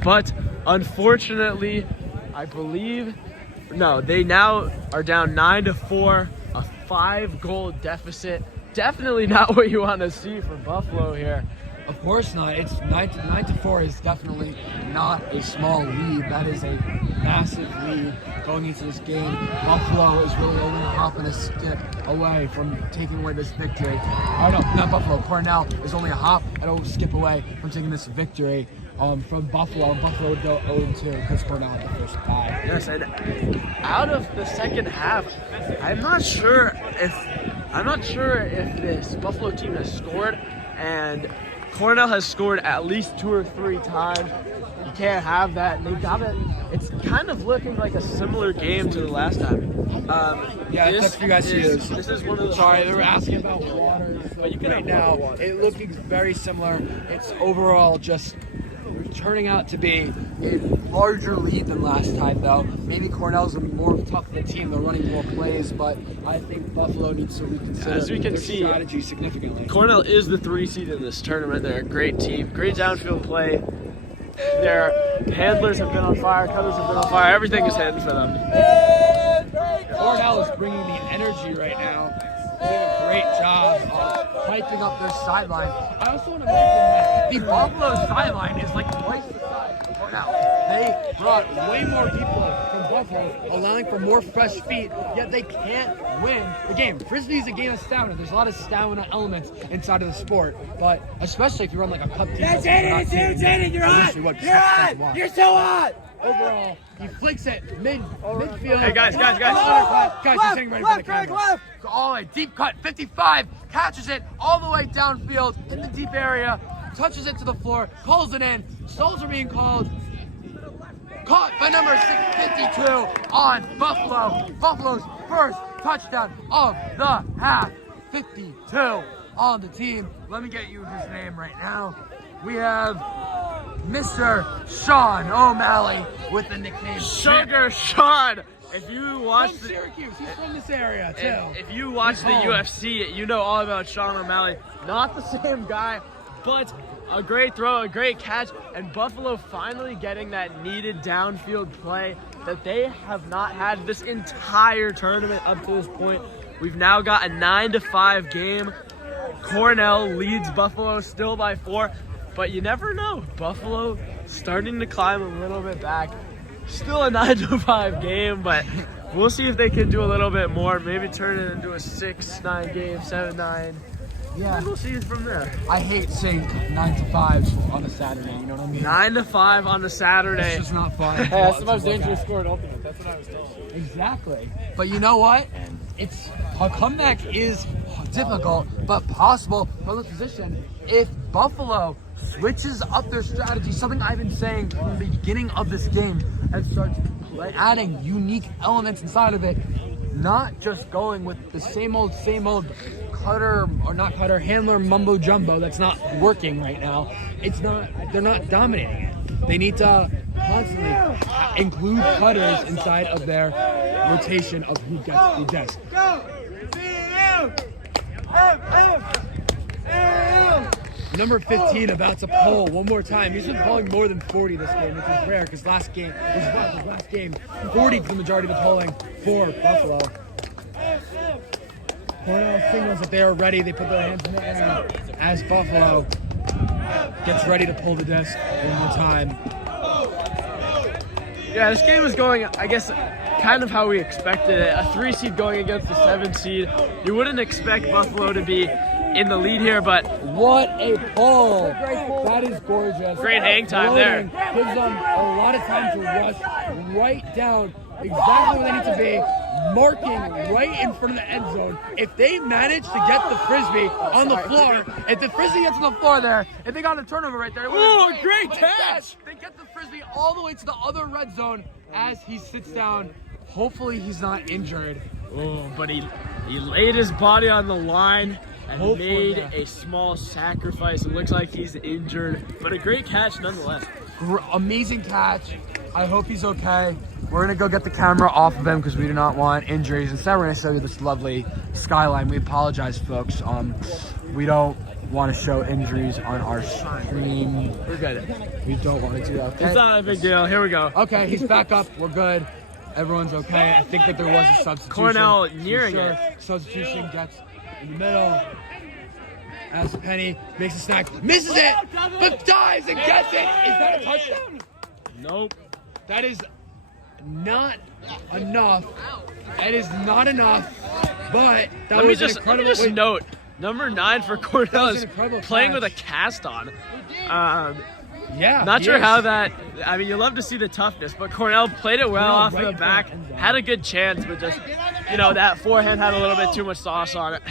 But unfortunately, I believe, no, they now are down 9-4, a 5-goal deficit. Definitely not what you want to see for Buffalo here. Of course not. It's 9-4 is definitely not a small lead. That is a massive lead going into this game. Buffalo is really only a hop and a skip away from taking away this victory. Oh no, not Buffalo. Cornell is only a hop and a skip away from taking this victory from Buffalo. Buffalo would go 0-2 because Cornell had the first tie. Yes, and out of the second half, I'm not sure if this Buffalo team has scored, and Cornell has scored at least 2 or 3 times. You can't have that. And they've got it. It's kind of looking like a similar game to the last time. Yeah, that's for you guys to use. This is one of the. Sorry, they were asking about water. But you can right now, it looking very similar. It's overall just turning out to be a larger lead than last time, though. Maybe Cornell's a more tough of a team. They're running more plays, but I think Buffalo needs to reconsider As we can their see, strategy significantly. Cornell is the 3 seed in this tournament. They're a great team, great downfield play. Their handlers have been on fire, cutters have been on fire. Everything is hitting for them. Cornell is bringing the energy right now. Doing a great job of piping up their sideline. I also want to mention that the Buffalo sideline is like twice the size of Cornell. They brought way more people from Buffalo, allowing for more fresh feet, yet they can't win the game. Frisbee is a game of stamina. There's a lot of stamina elements inside of the sport, but especially if you run like a cup team. That's it, you're hot! You're so hot! Overall, he flicks it midfield. Hey, guys. Guys, he's sitting right in front of the camera. Oh, a deep cut, 55, catches it all the way downfield in the deep area, touches it to the floor, calls it in. Stalls are being called. Caught by number 652 on Buffalo. Buffalo's first touchdown of the half. 52 on the team. Let me get you his name right now. We have Mr. Sean O'Malley with the nickname Sugar Sean. If you watch from Syracuse, he's from this area too. If you watch the UFC, you know all about Sean O'Malley. Not the same guy, but a great throw, a great catch, and Buffalo finally getting that needed downfield play that they have not had this entire tournament up to this point. We've now got a 9-5 game. Cornell leads Buffalo still by 4, but you never know. Buffalo starting to climb a little bit back. Still a 9-5 game, but we'll see if they can do a little bit more. Maybe turn it into a 6-9 game, 7-9. Yeah, And we'll see it from there. I hate saying 9 to 5 on a Saturday. You know what I mean? 9-5 on a Saturday. It's just not fun. That's the most dangerous score in Ultimate. That's what I was told. Exactly. But you know what? It's a comeback is difficult, but possible from the position if Buffalo switches up their strategy, something I've been saying from the beginning of this game, and starts adding unique elements inside of it, not just going with the same old cutter or not cutter handler mumbo jumbo that's not working right now. They're not dominating it. They need to constantly include cutters inside of their rotation of who gets the desk. Number 15 about to pull one more time. He's been pulling more than 40 this game, which is rare because last game, 40 for the majority of the polling for Buffalo. Cornell signals that they are ready. They put their hands in the air as Buffalo gets ready to pull the disc one more time. Yeah, this game is going, I guess, kind of how we expected it. A 3 seed going against the 7 seed. You wouldn't expect Buffalo to be in the lead here, but What a pull! That is gorgeous. Great hang time there. Gives them a lot of time to rush right down exactly where they need to be, marking right in front of the end zone. If they manage to get the Frisbee on the floor, if the Frisbee gets on the floor there, if they got a turnover right there, Oh, great catch! They get the Frisbee all the way to the other red zone as he sits down. Hopefully he's not injured. Oh, but he laid his body on the line and Hopefully, made yeah. a small sacrifice. It looks like he's injured, but a great catch nonetheless. Amazing catch. I hope he's okay. We're gonna go get the camera off of him because we do not want injuries. Instead, we're gonna show you this lovely skyline. We apologize, folks. We don't want to show injuries on our screen. We're good. We don't want to do that. It's Okay? not a big deal. Here we go. Okay, he's back up. We're good. Everyone's okay. I think that there was a substitution. Cornell For nearing sure. it. Substitution gets in the middle. As Penny makes a snack, misses it, but dives and gets it. Is that a touchdown? Nope. That is not enough. That is not enough. But that Let me was an just incredible. wait, note. Number 9 for Cornell was is an incredible playing catch. with a cast on. Yeah. Not he sure is. how that. I mean, you love to see the toughness, but Cornell played it well Cornell off right of in the front back. of the end zone. Had a good chance, but just that forehand had a little bit too much sauce on it.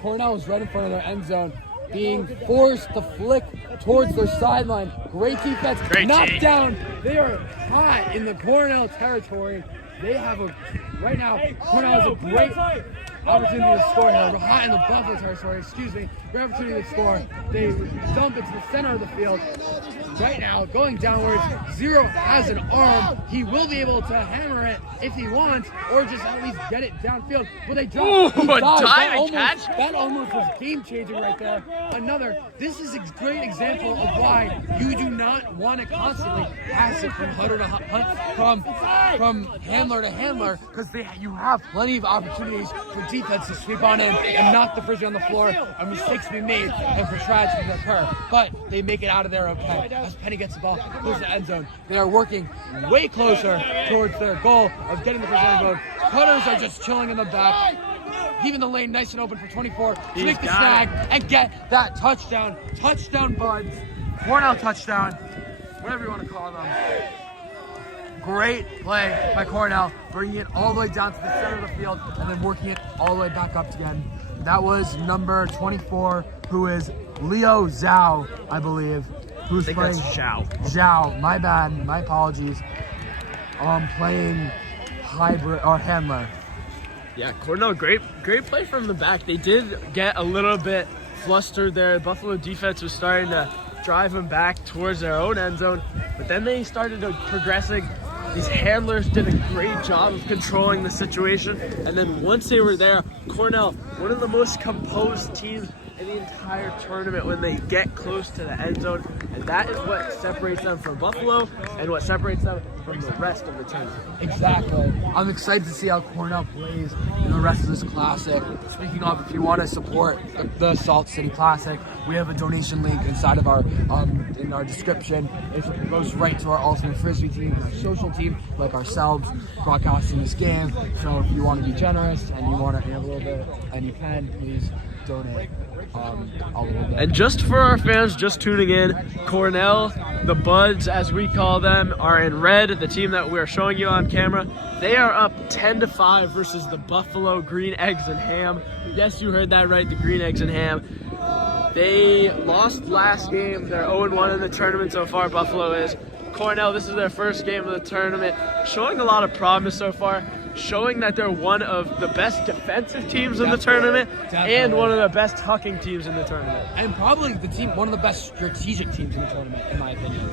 Cornell is right in front of their end zone, being forced to flick towards their sideline. Great defense. Great Knocked team. down. They are hot in the Cornell territory. They have right now, Cornell has a great opportunity to score here. We're hot in the Buffalo territory, great opportunity to score. They dump it to the center of the field. right now going downwards. Zero has an arm. He will be able to hammer it if he wants, or just at least get it downfield. But they drop. Ooh, a diving catch. That almost was game-changing right there. This is a great example of why you do not want to constantly pass it from Hutter to from handler to handler, because you have plenty of opportunities for defense to sweep on in and knock the Frisbee on the floor, and mistakes be made and for tragedy to occur. But they make it out of there okay. As Penny gets the ball, goes to the end zone. They are working way closer towards their goal of getting the first end zone. Cutters are just chilling in the back, leaving the lane nice and open for 24 to make the snag and get that touchdown. Touchdown, Buds. Cornell touchdown, whatever you want to call them. Great play by Cornell, bringing it all the way down to the center of the field and then working it all the way back up again. That was number 24, who is Leo Zhao, I believe. Who's playing? That's Zhao. Zhao, my bad, my apologies. Playing hybrid or handler. Yeah, Cornell, great play from the back. They did get a little bit flustered there. Buffalo defense was starting to drive them back towards their own end zone, but then they started progressing. These handlers did a great job of controlling the situation, and then once they were there, Cornell, one of the most composed teams in the entire tournament when they get close to the end zone, and that is what separates them from Buffalo and what separates them from the rest of the team. Exactly. I'm excited to see how Cornell plays in the rest of this Classic. Speaking of, if you want to support the Salt City Classic, we have a donation link inside of our in our description. It goes right to our Ultimate Frisbee team, our social team, like ourselves, broadcasting this game. So if you want to be generous and you want to have a little bit, and you can, please donate. And just for our fans just tuning in, Cornell, the Buds as we call them, are in red. The team that we're showing you on camera, they are up 10-5 versus the Buffalo Green Eggs and Ham. Yes, you heard that right, the Green Eggs and Ham. They lost last game. They're 0-1 in the tournament so far, Buffalo is. Cornell, this is their first game of the tournament, showing a lot of promise so far, showing that they're one of the best defensive teams in the tournament and one of the best hucking teams in the tournament. And probably one of the best strategic teams in the tournament, in my opinion.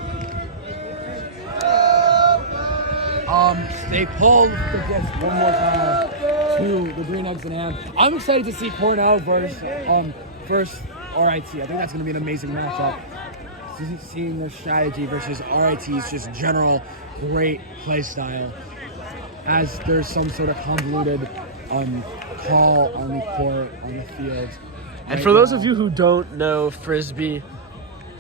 They pulled the disc one more time to the Green Eggs and Ham. I'm excited to see Cornell versus RIT. I think that's going to be an amazing matchup. Seeing their strategy versus RIT's just general great play style, as there's some sort of convoluted call on the court, on the field. And for those of you who don't know Frisbee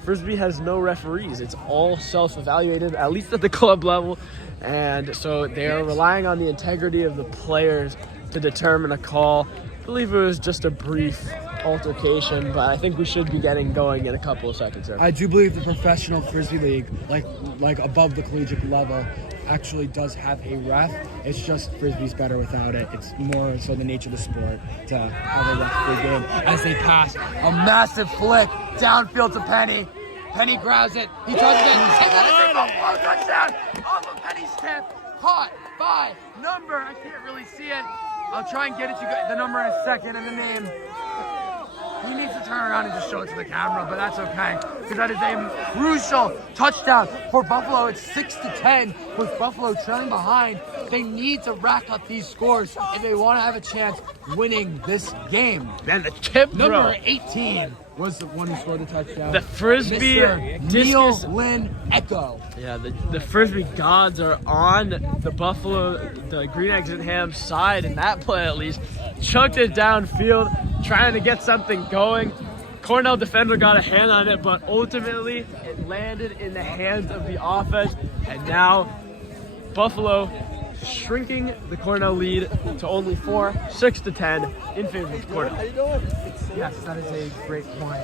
has no referees. It's all self-evaluated, at least at the club level. And so they're relying on the integrity of the players to determine a call. I believe it was just a brief altercation, but I think we should be getting going in a couple of seconds here. I do believe the professional Frisbee League, like above the collegiate level, actually does have a ref. It's just Frisbee's better without it. It's more so the nature of the sport to have a referee game as they pass a massive flick downfield to Penny. Penny grabs it. He touches it. And then it's a goal touchdown off of Penny's tip. Caught by number. I can't really see it. I'll try and get it to the number in a second and the name. He needs to turn around and just show it to the camera, but that's okay, because that is a crucial touchdown for Buffalo. It's 6-10 with Buffalo trailing behind. They need to rack up these scores if they want to have a chance winning this game. Man, the tip Number 18 was the one who scored the touchdown. The Frisbee Mr. Neil Lynn Echo. Yeah, the Frisbee gods are on the Green Eggs and Ham side in that play at least. Chucked it downfield, trying to get something going. Cornell defender got a hand on it, but ultimately it landed in the hands of the offense. And now Buffalo shrinking the Cornell lead to only 4, 6-10 in favor of Cornell. Yes, that is a great point.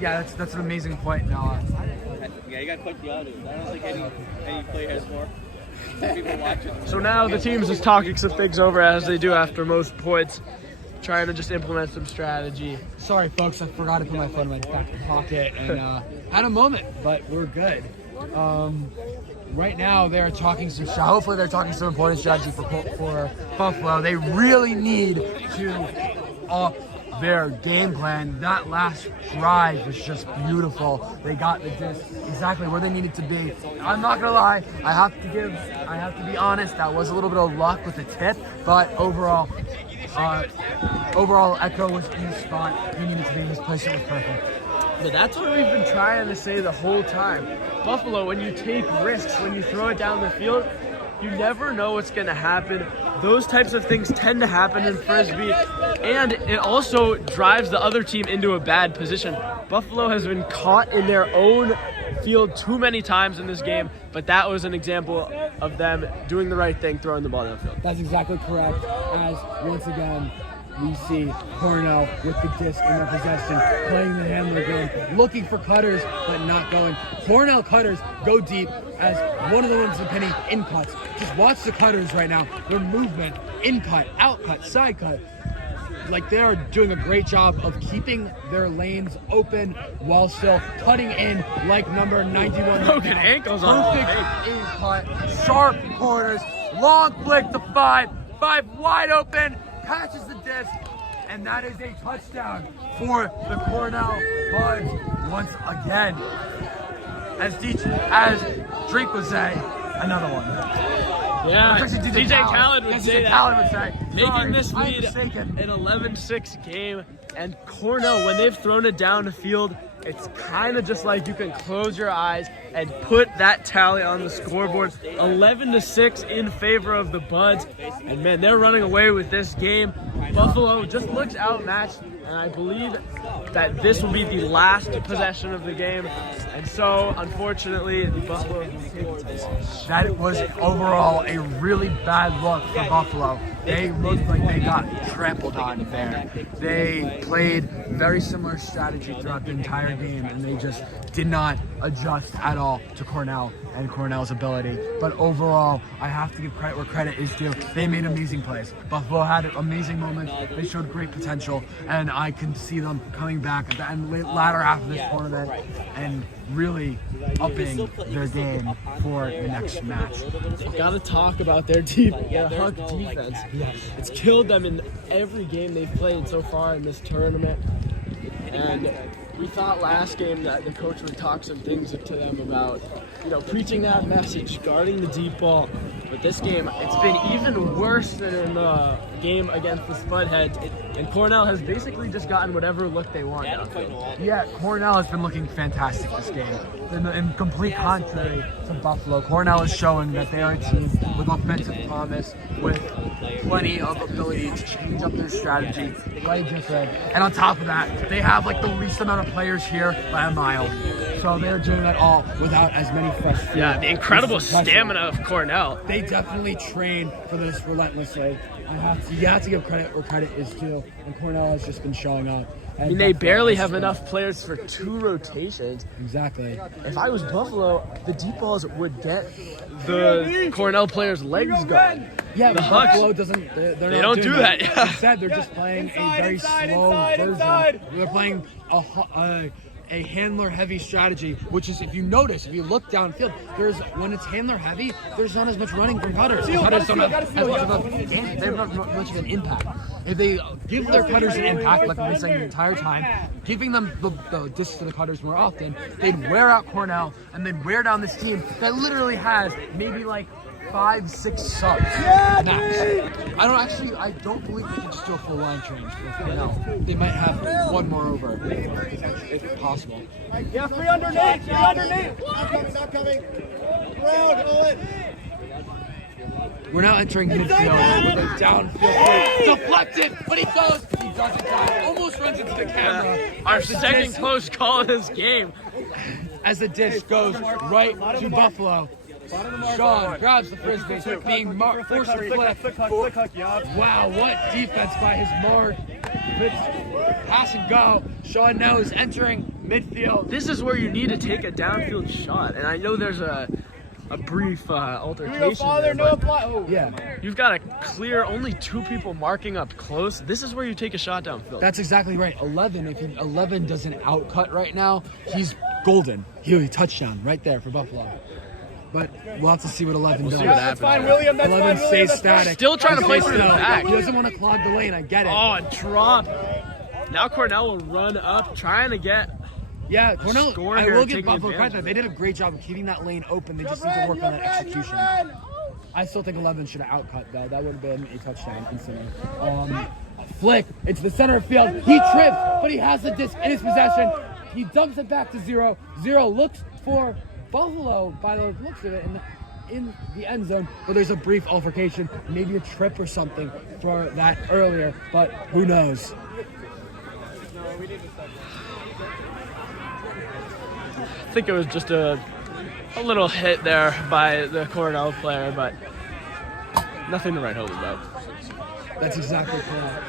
Yeah, that's an amazing point, Noah. Yeah, you gotta click the others. I don't think any player has more people watching. So now the team's just talking some things over as they do after most points, trying to just implement some strategy. Sorry, folks, I forgot to put my phone in my back pocket and had a moment, but we're good. Right now, they're talking hopefully they're talking some important strategy for Buffalo. They really need to their game plan. That last drive was just beautiful. They got the disc exactly where they needed to be. I'm not gonna lie, I have to be honest, that was a little bit of luck with the tip, but overall Echo was in the spot he needed to be. His placement was perfect. But that's what we've been trying to say the whole time. Buffalo, when you take risks, when you throw it down the field, you never know what's going to happen. Those types of things tend to happen in Frisbee, and it also drives the other team into a bad position. Buffalo has been caught in their own field too many times in this game, but that was an example of them doing the right thing, throwing the ball downfield. That's exactly correct. As once again, we see Cornell with the disc in their possession, playing the handler game, looking for cutters, but not going. Cornell cutters go deep as one of the ones in Penny in cuts. Just watch the cutters right now. Their movement, in cut, out cut, side cut. Like they are doing a great job of keeping their lanes open while still cutting in like number 91. Broken ankles on the perfect in cut, sharp corners, long flick to five wide open, catches the disc, and that is a touchdown for the Cornell Buds once again. As Drake would say, another one. Yeah, That's actually DJ Khaled would say that. Khaled would say. Taking this I'm lead mistaken. an 11-6 game, and Cornell, when they've thrown it down the field, it's kind of just like you can close your eyes and put that tally on the scoreboard. 11-6 in favor of the Buds, and man, they're running away with this game. Buffalo just looks outmatched, and I believe that this will be the last possession of the game. And so, unfortunately, the Buffalo take this. That was overall a really bad look for Buffalo. They looked like they got trampled on there. They played very similar strategy throughout the entire game, and they just did not adjust at all to Cornell and Cornell's ability. But overall, I have to give credit where credit is due. They made amazing plays. Buffalo had amazing moments. They showed great potential, and I can see them coming back at the end, latter half of this tournament and really upping their game for the next match. Got to talk about their Huck defense. It's killed them in every game they've played so far in this tournament. And we thought last game that the coach would talk some things to them about, preaching that message, guarding the deep ball. But this game, it's been even worse than in the game against the Spudheads. And Cornell has basically just gotten whatever look they want. Yeah, Cornell has been looking fantastic this game. In complete contrary to Buffalo, Cornell is showing that they are a team with offensive promise, with plenty of ability to change up their strategy, play different. And on top of that, they have like the least amount of players here by a mile. So they're doing that all without as many fresh feet. Yeah, the incredible stamina of Cornell. They definitely train for this relentlessly. You have to give credit where credit is due, and Cornell has just been showing up. I mean, they barely have enough players for 2 rotations. Exactly. If I was Buffalo, the deep balls would get the Cornell players' legs going. Yeah, the but Hucks, Buffalo doesn't. They don't do that. Yeah. Instead, they're just playing a very slow version. They're playing a handler-heavy strategy, which is, if you look downfield, when it's handler-heavy, there's not as much running from cutters. The cutters don't have as much of an impact. If they give their cutters an impact, like I've been saying the entire time, giving them the disc to the cutters more often, they'd wear out Cornell, and they'd wear down this team that literally has maybe like 5-6 subs max. I don't believe they can just do a full line change with Cornell. They might have one more over, if possible. Yeah, free underneath. Not coming. Round, Owen. We're now entering midfield with a downfield deflected, but he does it time. Almost runs into the camera. Our second close call of this game. As the disc goes right to Buffalo. Sean grabs the frisbee, being forced to flip. Wow, what defense by his mark. Pass and go. Sean knows entering midfield. This is where you need to take a downfield shot. And I know there's a brief altercation there, but Yeah. you've got a clear, only 2 people marking up close. This is where you take a shot downfield. That's exactly right. 11, if 11 does an outcut right now, he's golden. He'll be touchdown right there for Buffalo. But we'll have to see what 11 does. see what happens. Fine, William. That's 11 fine, stays static. Still trying to place it in the Buffalo, back. He doesn't want to clog the lane. I get it. Oh, a drop. Now Cornell will run up, trying to get Yeah, Cornell, score I here will and give taking Buffalo advantage credit. of They did a great job of keeping that lane open. They just need to work on that execution. I still think 11 should have outcut though. That would have been a touchdown instantly. Flick into the center of field. He trips, but he has the disc in his possession. He dumps it back to Zero. Zero looks for Buffalo by the looks of it in the end zone, but there's a brief altercation, maybe a trip or something for that earlier, but who knows? I think it was just a little hit there by the Cornell player, but nothing to write home about. That's exactly correct.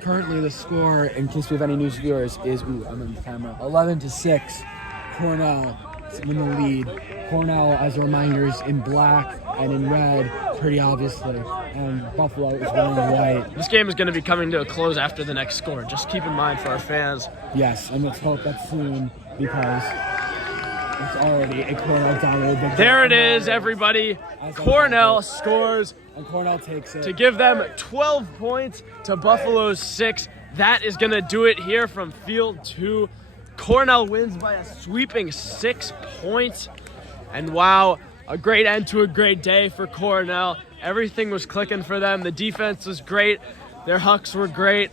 Currently, the score, in case we have any news viewers, is I'm on the camera. 11-6. Cornell in the lead. Cornell, as a reminder, is in black and in red, pretty obviously, and Buffalo is wearing white. This game is going to be coming to a close after the next score. Just keep in mind for our fans. Yes, and let's hope that's soon because it's already a Cornell dominated victory. There it is, everybody. Cornell scores and Cornell takes it to give them 12 points to Buffalo's 6. That is going to do it here from Field 2. Cornell wins by a sweeping 6 points. And wow, a great end to a great day for Cornell. Everything was clicking for them. The defense was great. Their hucks were great.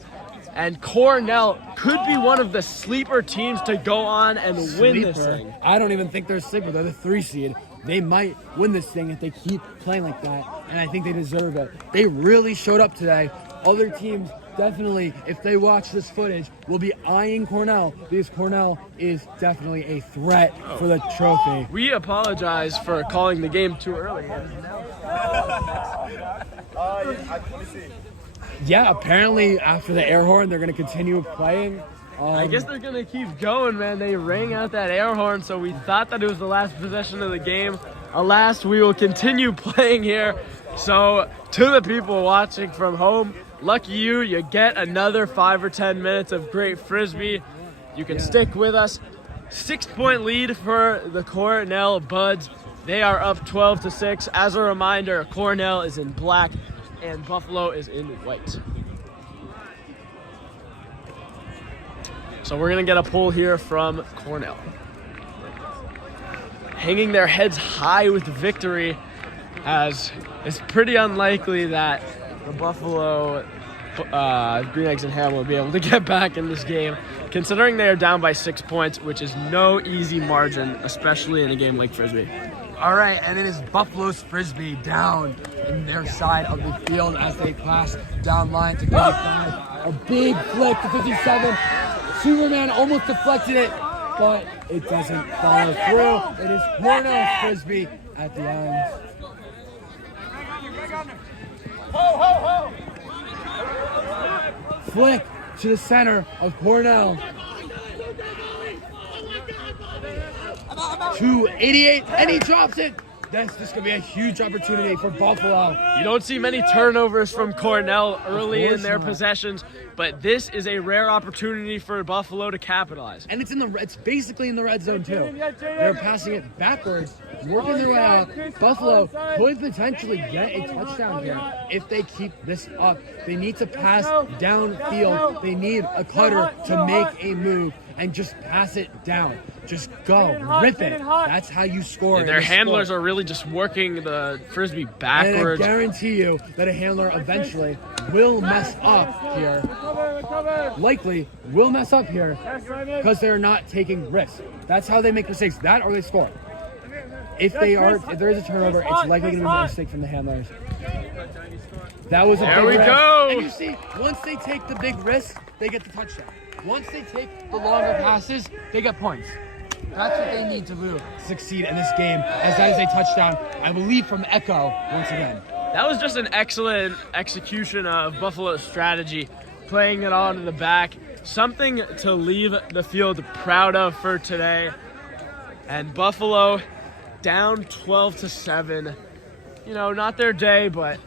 And Cornell could be one of the sleeper teams to go on and win this thing. I don't even think they're a sleeper. They're the 3 seed. They might win this thing if they keep playing like that, and I think they deserve it. They really showed up today. Other teams definitely, if they watch this footage, will be eyeing Cornell because Cornell is definitely a threat for the trophy. We apologize for calling the game too early. Yeah, apparently after the air horn, they're going to continue playing. I guess they're going to keep going, man. They rang out that air horn, so we thought that it was the last possession of the game. Alas, we will continue playing here. So to the people watching from home, lucky you, you get another 5 or 10 minutes of great Frisbee. You can stick with us. 6-point lead for the Cornell Buds. They are up 12-6. As a reminder, Cornell is in black and Buffalo is in white. So we're going to get a poll here from Cornell. Hanging their heads high with victory, as it's pretty unlikely that the Buffalo Green Eggs and Ham will be able to get back in this game, considering they are down by 6 points, which is no easy margin, especially in a game like Frisbee. All right, and it is Buffalo's Frisbee down in their side of the field as they pass down line to 55. A big flick to 57. Superman almost deflected it, but it doesn't follow through. It is Cornell's Frisbee at the end. Flick to the center of Cornell. 288, and he drops it. This going to be a huge opportunity for Buffalo. You don't see many turnovers from Cornell early in their possessions, but this is a rare opportunity for Buffalo to capitalize. And it's basically in the red zone too. They're passing it backwards, working their way out. Buffalo could potentially get a touchdown here if they keep this up. They need to pass downfield. They need a cutter to make a move and just pass it down. Just go, rip it. That's how you score. Their handlers are really just working the Frisbee backwards. And I guarantee you that a handler eventually will mess up here. Likely will mess up here because they're not taking risks. That's how they make mistakes. That or they score. If there is a turnover, it's likely going to be a mistake from the handlers. That was a big risk. Go. And you see, once they take the big risk, they get the touchdown. Once they take the longer passes, they get points. That's what they need to do to succeed in this game, as that is a touchdown, I believe, from Echo once again. That was just an excellent execution of Buffalo's strategy, playing it on to the back. Something to leave the field proud of for today. And Buffalo down 12-7. You know, not their day, but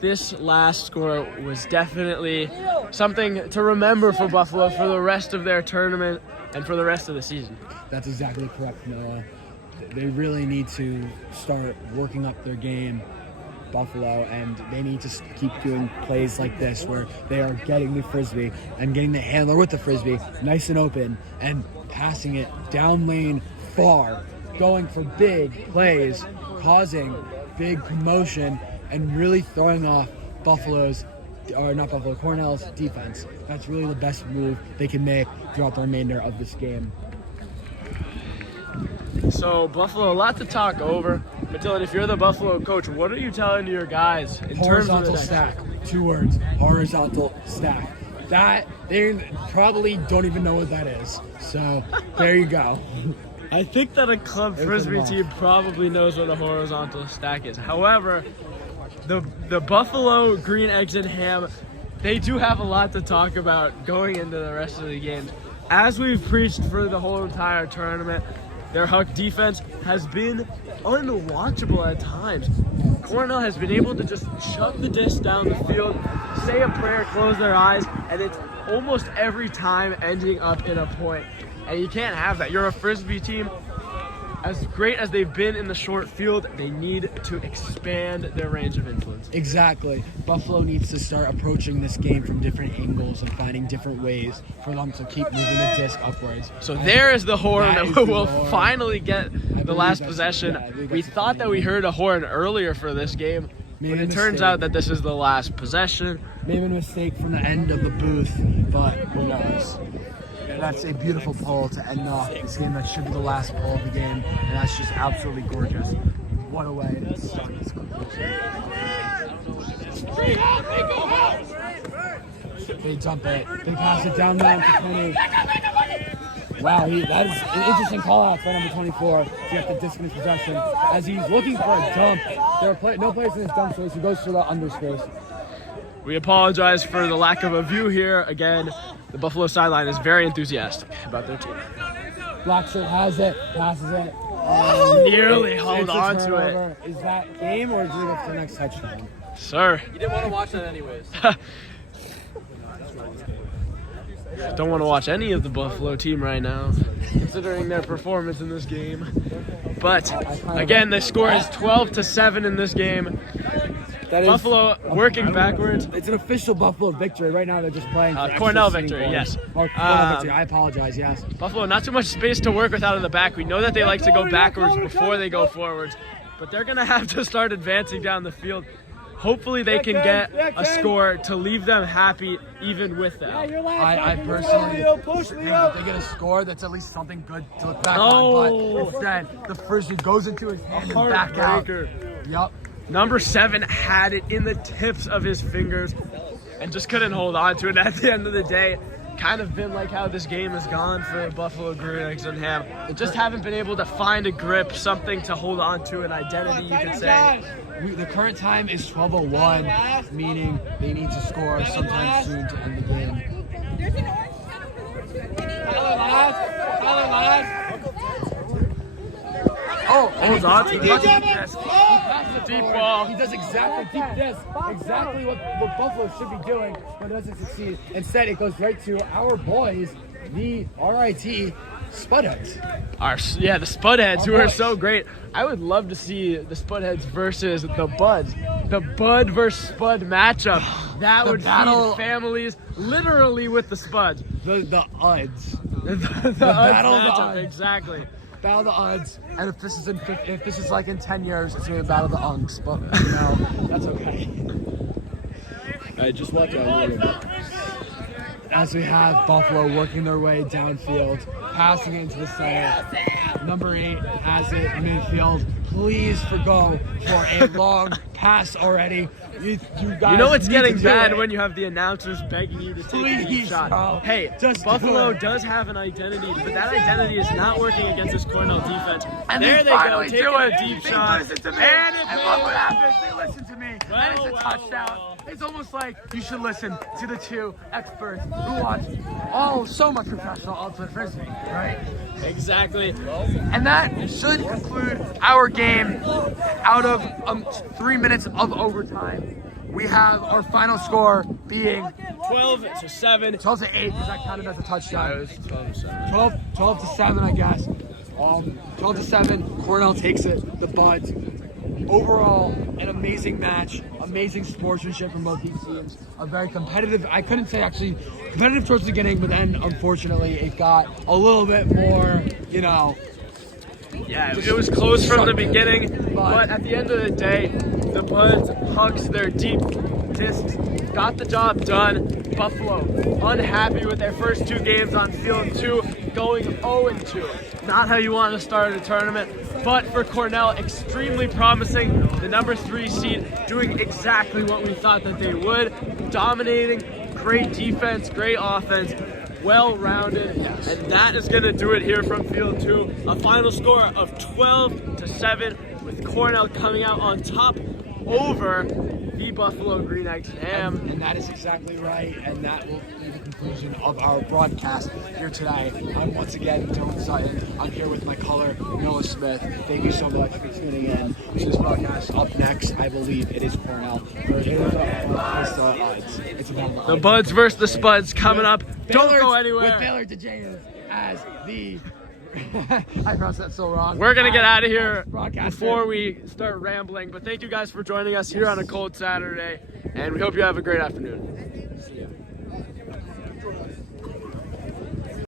this last score was definitely something to remember for Buffalo for the rest of their tournament. and for the rest of the season. That's exactly correct, Noah. They really need to start working up their game, Buffalo, and they need to keep doing plays like this where they are getting the frisbee and getting the handler with the frisbee nice and open and passing it down lane far, going for big plays, causing big commotion, and really throwing off Cornell's defense. That's really the best move they can make throughout the remainder of this game. So Buffalo, a lot to talk over. But Dylan, if you're the Buffalo coach, what are you telling your guys in terms of the Horizontal stack. 2 words. Horizontal stack. That, they probably don't even know what that is. So, there you go. I think that a club frisbee team probably knows what a horizontal stack is. However, the Buffalo Green Eggs and Ham, they do have a lot to talk about going into the rest of the games. As we've preached for the whole entire tournament, their Huck defense has been unwatchable at times. Cornell has been able to just shove the disc down the field, say a prayer, close their eyes, and it's almost every time ending up in a point. And you can't have that. You're a frisbee team. As great as they've been in the short field, they need to expand their range of influence. Exactly. Buffalo needs to start approaching this game from different angles and finding different ways for them to keep moving the disc upwards. So there is the horn That is that the will horn. finally get the believe last that's- possession. yeah, I believe We that's thought the that we horn. heard a horn earlier for this game, Made but a it turns mistake. out that this is the last possession. Maybe a mistake from the end of the booth, but who knows? That's a beautiful pull to end off this game. That should be the last pull of the game, and that's just absolutely gorgeous. What a way to start this conclusion. They jump it. They pass it down there to 20. Wow, that is an interesting call out for number 24 to get the disc in his possession. As he's looking for a dump, there are no players in his dump, so he goes for the underspace. We apologize for the lack of a view here. Again, the Buffalo sideline is very enthusiastic about their team. Blackshirt has it, passes it. Nearly It's hold a on to it. turnover. Is that game or is it up to the next touchdown? Sir, You didn't want to watch that anyways. don't want to watch any of the Buffalo team right now, considering their performance in this game. But again, the score is 12-7 in this game. That is- Buffalo working backwards. It's an official Buffalo victory. Right now they're just playing for extra Cornell sitting victory, points. yes. Oh, Cornell victory. I apologize, yes. Buffalo, not too much space to work with out of the back. We know that they like to go backwards before they go forwards, but they're going to have to start advancing down the field. Hopefully they can get a score to leave them happy even with that. I personally think that they get a score that's at least something good to look back on, but instead the frisbee goes into his hand and back out. Yep. Number 7 had it in the tips of his fingers and just couldn't hold on to it. At the end of the day, kind of been like how this game has gone for Buffalo Green Eggs and Ham. They just haven't been able to find a grip, something to hold on to, an identity, you could say. The current time is 12:01, meaning they need to score sometime soon to end the game. There's an orange Oh, Holds on to it. He passes it Deep forward. ball. He does exactly exactly what Buffalo should be doing, but doesn't succeed. Instead, it goes right to our boys, the RIT Spudheads. The Spudheads, who are so great. I would love to see the Spudheads versus the Buds. The Bud versus Spud matchup. That The would battle- feed families literally with the Spuds. The UDS. The battle of the matchup, Uds. exactly. Battle of the UDS. And if this is like in 10 years, it's gonna be Battle of the Unks. But you know, that's okay. I just watch out a little bit. As we have Buffalo working their way downfield, passing it into the center. Number 8 has it midfield. Please forgo for a long pass already. You guys You know it's need getting to do bad it. when you have the announcers begging you to take a deep Please, shot. bro. Hey, Just do Buffalo it. does have an identity, but that identity is not working against this Cornell defense. And there they go, finally taking do a it. deep They shot. listen to me. And it's And look what in. happens. They listen to me. And it's a Well, touchdown. well. It's almost like you should listen to the 2 experts who watch so much professional ultimate frisbee, right? Exactly. And that should conclude our game out of 3 minutes of overtime. we have our final score being 12-7. 12 to 8 because that counted as a touchdown. It was 12-7. 12 to 7, I guess. 12 to 7. Cornell takes it. The Buds. Overall, an amazing match. Amazing sportsmanship from both these teams. A very competitive. I couldn't say actually competitive towards the beginning, but then unfortunately it got a little bit more. Yeah, it was close from the beginning, but at the end of the day, the Buds hucks their deep discs, got the job done. Buffalo unhappy with their first 2 games on field 2, going 0-2. Not how you want to start a tournament, but for Cornell, extremely promising. The number 3 seed doing exactly what we thought that they would, dominating, great defense, great offense. Well-rounded, and that is going to do it here from field 2. A final score of 12-7 with Cornell coming out on top over the Buffalo Green Eggs Ham. And that is exactly right, and that will be the conclusion of our broadcast here today. I'm once again Dylan Sutton. I'm here with my caller, Noah Smith. Thank you so much for tuning in to this broadcast. Up next, I believe it is Cornell. It's about The Buds versus the Spuds coming up. Don't go anywhere. With Baylor DeJanes as the... I pronounced that so wrong. We're going to get out of here broadcaster. before we start rambling, but thank you guys for joining us here on a cold Saturday, and we hope you have a great afternoon. See ya.